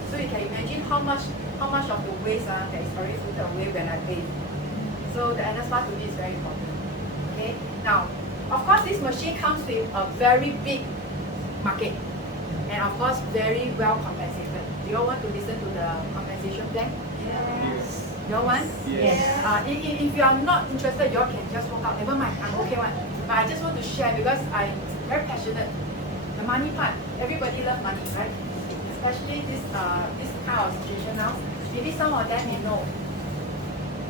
So you can imagine how much of the waste that is already filtered away when I bathe. So the NSPA to me is very important. Okay. Now, of course, this machine comes with a very big market, and of course, very well compensated. Do you all want to listen to the compensation plan? Yes. You all want? Yes. If you are not interested, you all can just walk out. Never mind, I'm okay one. But I just want to share because I'm very passionate. The money part, everybody loves money, right? Especially this kind of situation now. Maybe some of them may know.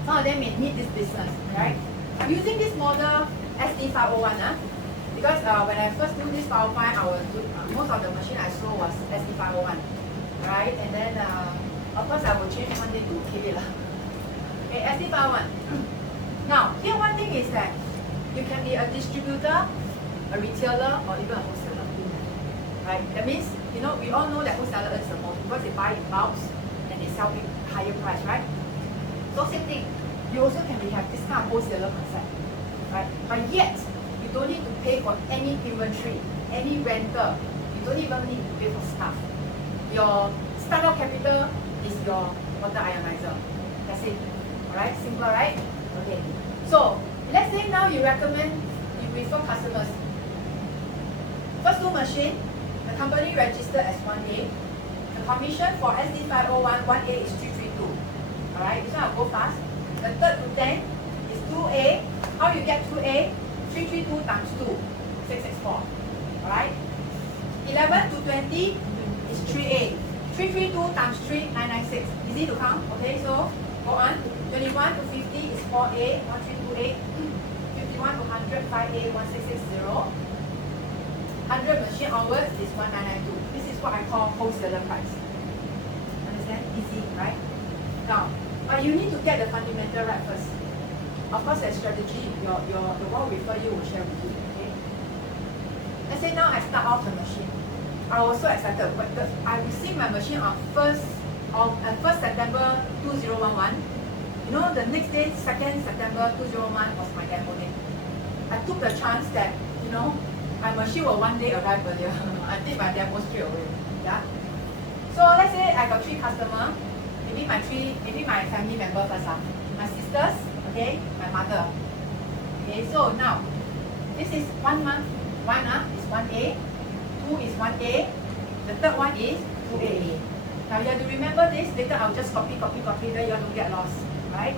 Some of them may need this business, right? I'm using this model SD501, because when I first do this PowerPoint, I was most of the machine I saw was SD501, right? And then of course I will change one day to KB. Okay, SD501. Now, here one thing is that you can be a distributor, a retailer, or even a wholesaler, right? That means, you know, we all know that wholesaler earns the most because they buy in bulks and they sell it higher price, right? So same thing, you also can have this kind of wholesaler concept, right? But yet, you don't need to pay for any inventory, any rental. You don't even need to pay for staff. Your startup capital is your water ionizer. That's it. Alright, simple, right? Okay. So let's say now you refer customers. First two machine, the company registered as 1A. The commission for SD501, 1A is 332. Alright, this one I'll go fast. The third to 10 is 2A. How you get 2A? 332 times 2, 664. Alright? 11 to 20 is 3A. 332 times 3, 996. Easy to count. Okay, so go on. 21 to 50 is 4A, 1328. 51 to 100, 5A, 1660. 100 machine hours is 1992. This is what I call wholesaler price. Understand? Easy, right? Now, but you need to get the fundamental right first. Of course, there's strategy. The one who refer you will share with you. Okay. Let's say now I start off the machine. I was so excited. But I received my machine on 1st September 2011. You know, the next day, 2nd September 2011 was my demo day. I took the chance that, you know, my machine will one day arrive earlier. I did my demo straight away. Yeah. So let's say I got 3 customers. Maybe my family member first. My sisters, okay, my mother. Okay, so now this is 1 month. 1 is 1A, 2 is 1A, the third one is 2A. Now you have to remember this. Later I'll just copy, then you don't get lost, right?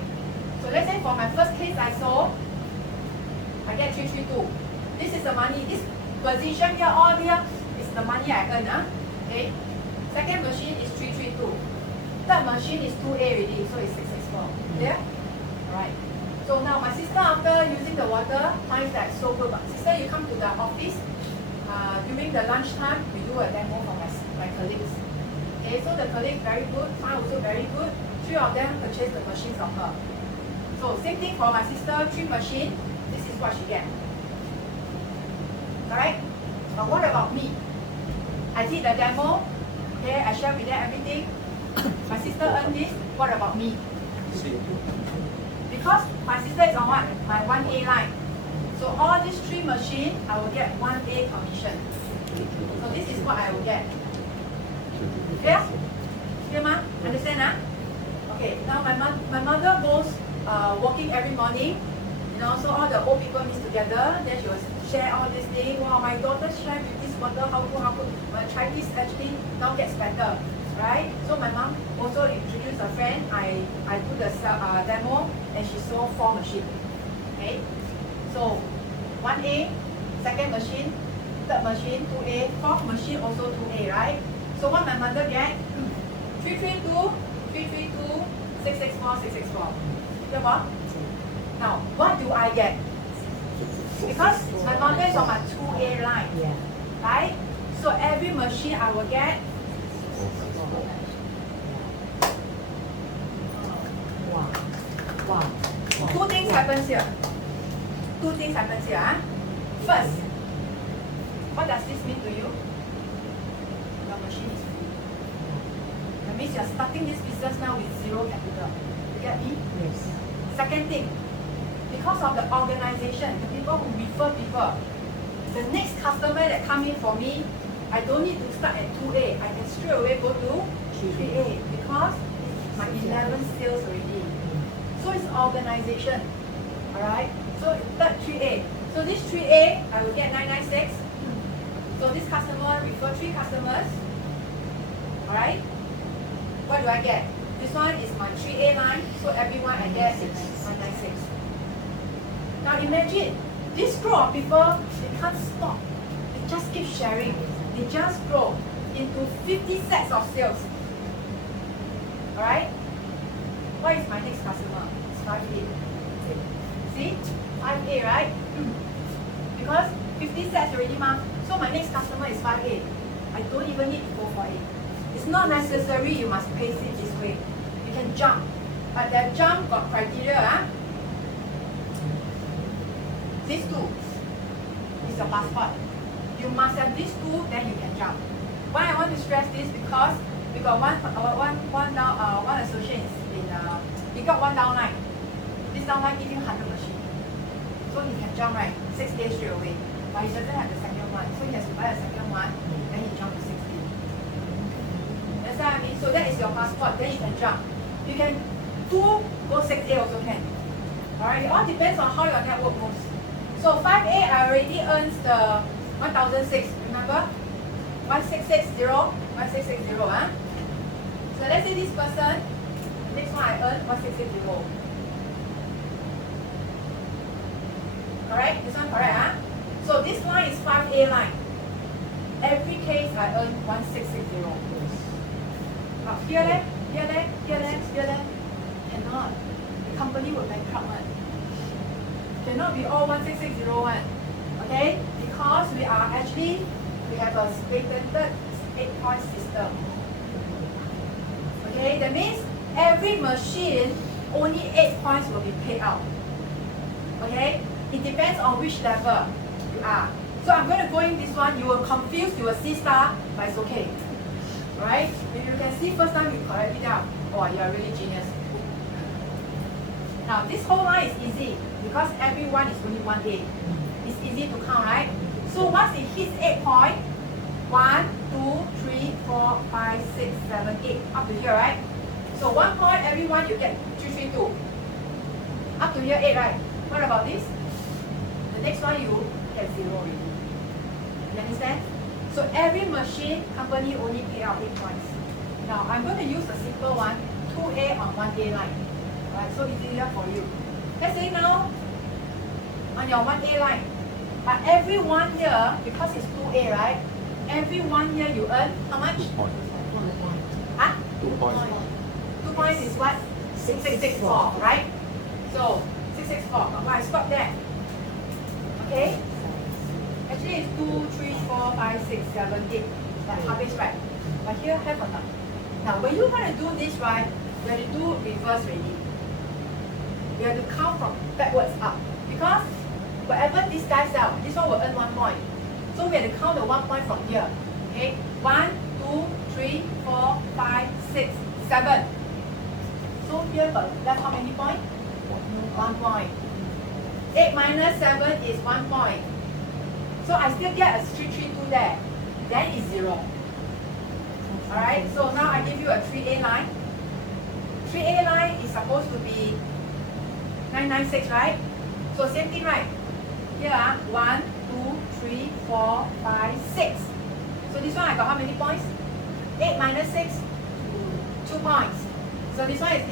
So let's say for my first case I sold, I get 332. This is the money. This position here, all here, is the money I earn. Okay. Second machine is 332. Third machine is 2A already, so it's 664. Yeah? Alright. So now my sister, after using the water, finds that so good. But sister, you come to the office during the lunchtime, we do a demo for my colleagues. Okay, so the colleagues very good, mine also very good. 3 of them purchase the machine from her. So same thing for my sister, 3 machine. This is what she gets. Alright? But what about me? I did the demo. Okay, I share with them everything. My sister earned this. What about me? Because my sister is on what? My 1A line. So all these 3 machines, I will get 1A commission. So this is what I will get. Clear? Clear, ma? Understand? Okay, now my mother goes walking every morning. You know, so all the old people meet together. Then she will share all these things. Wow, my daughter shared with this mother how good. My Chinese actually now gets better. Right? So my mom also introduced a friend. I do the demo and she sold 4 machines. Okay? So 1A, second machine, third machine, 2A, fourth machine also 2A, right? So what my mother get? 332, 332, 664, 664. Yeah, now, what do I get? Because my mother is on my 2A line. Yeah. Right? So every machine I will get. Wow. 2 things happens here. 2 things happens here. First, what does this mean to you? Your machine is free. That means you are starting this business now with 0 capital. You get me? Yes. Second thing, because of the organization, the people who refer people, the next customer that come in for me, I don't need to start at 2A. I can straight away go to 3A because my 11 sales already. So it's organization. Alright? So third 3A. So this 3A, I will get 996. So this customer refer 3 customers. Alright? What do I get? This one is my 3A line. So everyone I get is 196. Now imagine, this group of people, they can't stop. They just keep sharing. They just grow into 50 sets of sales. Alright? What is my next customer? It's 5A. See? 5A, right? Because 50 sets already, ma. So my next customer is 5A. I don't even need to go for it. It's not necessary you must pace it this way. You can jump. But that jump got criteria. Huh? These two is your passport. You must have these two, then you can jump. Why I want to stress this? Because we got one associate in he got one downline. This downline give him 100 machine. So he can jump right 6 days straight away. But he doesn't have the second one. So he has to buy a second one, then he jump to 6 days. That's what I mean. So that is your passport, then you can jump. You can go 6A also can. Alright, it all depends on how your network moves. So 5A I already earns the 1006, remember? 1660, 1660, huh? So let's say this person, next one I earn 1660. Alright, this one correct, huh? So this line is 5A line. Every case I earn 1660. Here there, here there, here there, here there. Cannot. The company will bankrupt one. Cannot be all 1660 okay? Because we have a patented 8-point system. Okay, that means every machine only 8 points will be paid out. Okay, it depends on which level you are. So I'm going to go in this one. You will confuse, you will see star, but it's okay. Right? If you can see first time you correct it out, oh, you are really genius. Now this whole line is easy because everyone is only 1A. It's easy to count, right? So once it hits 8 points, 1, 2, 3, 4, 5, 6, 7, 8, up to here, right? So 1 point, everyone you get 3, 3, 2. Up to here 8, right? What about this? The next one you get 0 already. You understand? So every machine company only pay out 8 points. Now I'm going to use a simple one, 2A on 1A line. Alright, so easier for you. Let's say now on your 1A line, but every 1 year, because it's 2A, right? Every 1 year you earn how much? 2 points. Huh? 2 points. 2 points is what? 664, right? So 664. Why stop there? Okay? Actually it's 2, 3, 4, 5, 6, 7, 8. Like half right? But here have or not? Now when you want to do this, right, you have to do reverse already. You have to count from backwards up. Because whatever this guy sell, this one will earn 1 point. So we have to count the 1 point from here. Okay? 1, 2, 3, 4, 5, 6, 7. So here got left how many points? 1 point. 8 minus 7 is 1 point. So I still get a 332 there. Then it's 0. Alright, so now I give you a 3A line. 3A line is supposed to be 996, right? So same thing, right? Here, 1, 2, 3, 4, 5, 6. So this one I got how many points? 8 minus 6? 2 points. So this one is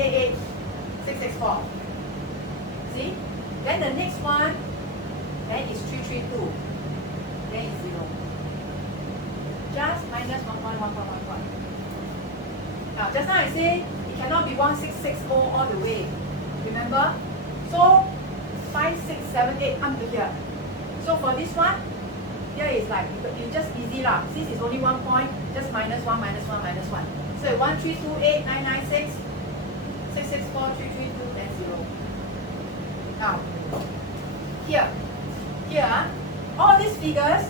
664. See? Then the next one, then is 332. Then it's 0. Just minus 1 point, 1 point, 1 point. Now, just now I say it cannot be 1660 all the way. Remember? So 5, 6, 7, 8 up to here. So for this one, here is like, you just easy lah. Since it's only 1 point, just minus 1, minus 1, minus 1. So 1, 3, 2, 8, 9, 9, 6, 6, 6, 4, 3, 3, 2, then 0. Now, here, all these figures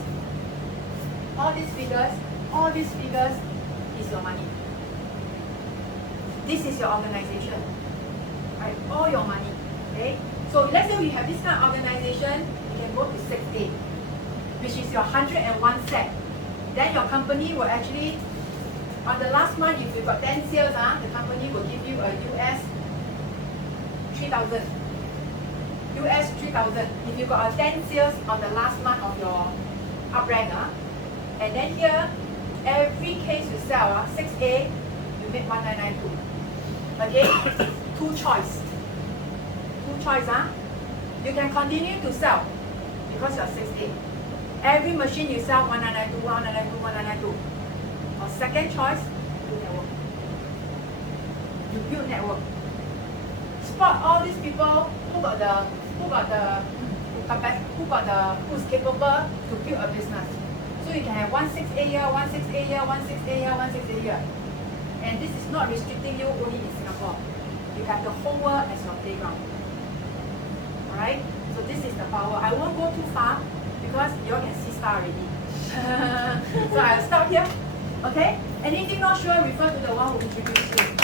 is your money. This is your organization. Right? All your money. Okay? So let's say we have this kind of organization, you can go to 6A, which is your 101 set. Then your company will actually, on the last month, if you got 10 sales, the company will give you a US 3,000. US 3,000. If you got a 10 sales on the last month of your up rank, and then here, every case you sell, 6A, you make 1992. Again, two choice. You can continue to sell because you're 6A. Every machine you sell 1992, 1992, 1992. Or second choice, you build network. You build network. spot all these people who's capable to build a business. So you can have 1 6A year, 1 6A year, 1 6A year, 1 6A year. And this is not restricting you only in Singapore. You have the whole world as your playground. Alright? So this is the power. I won't go too far because you all can see star already. So I'll stop here. Okay? Anything not sure, refer to the one who introduced you.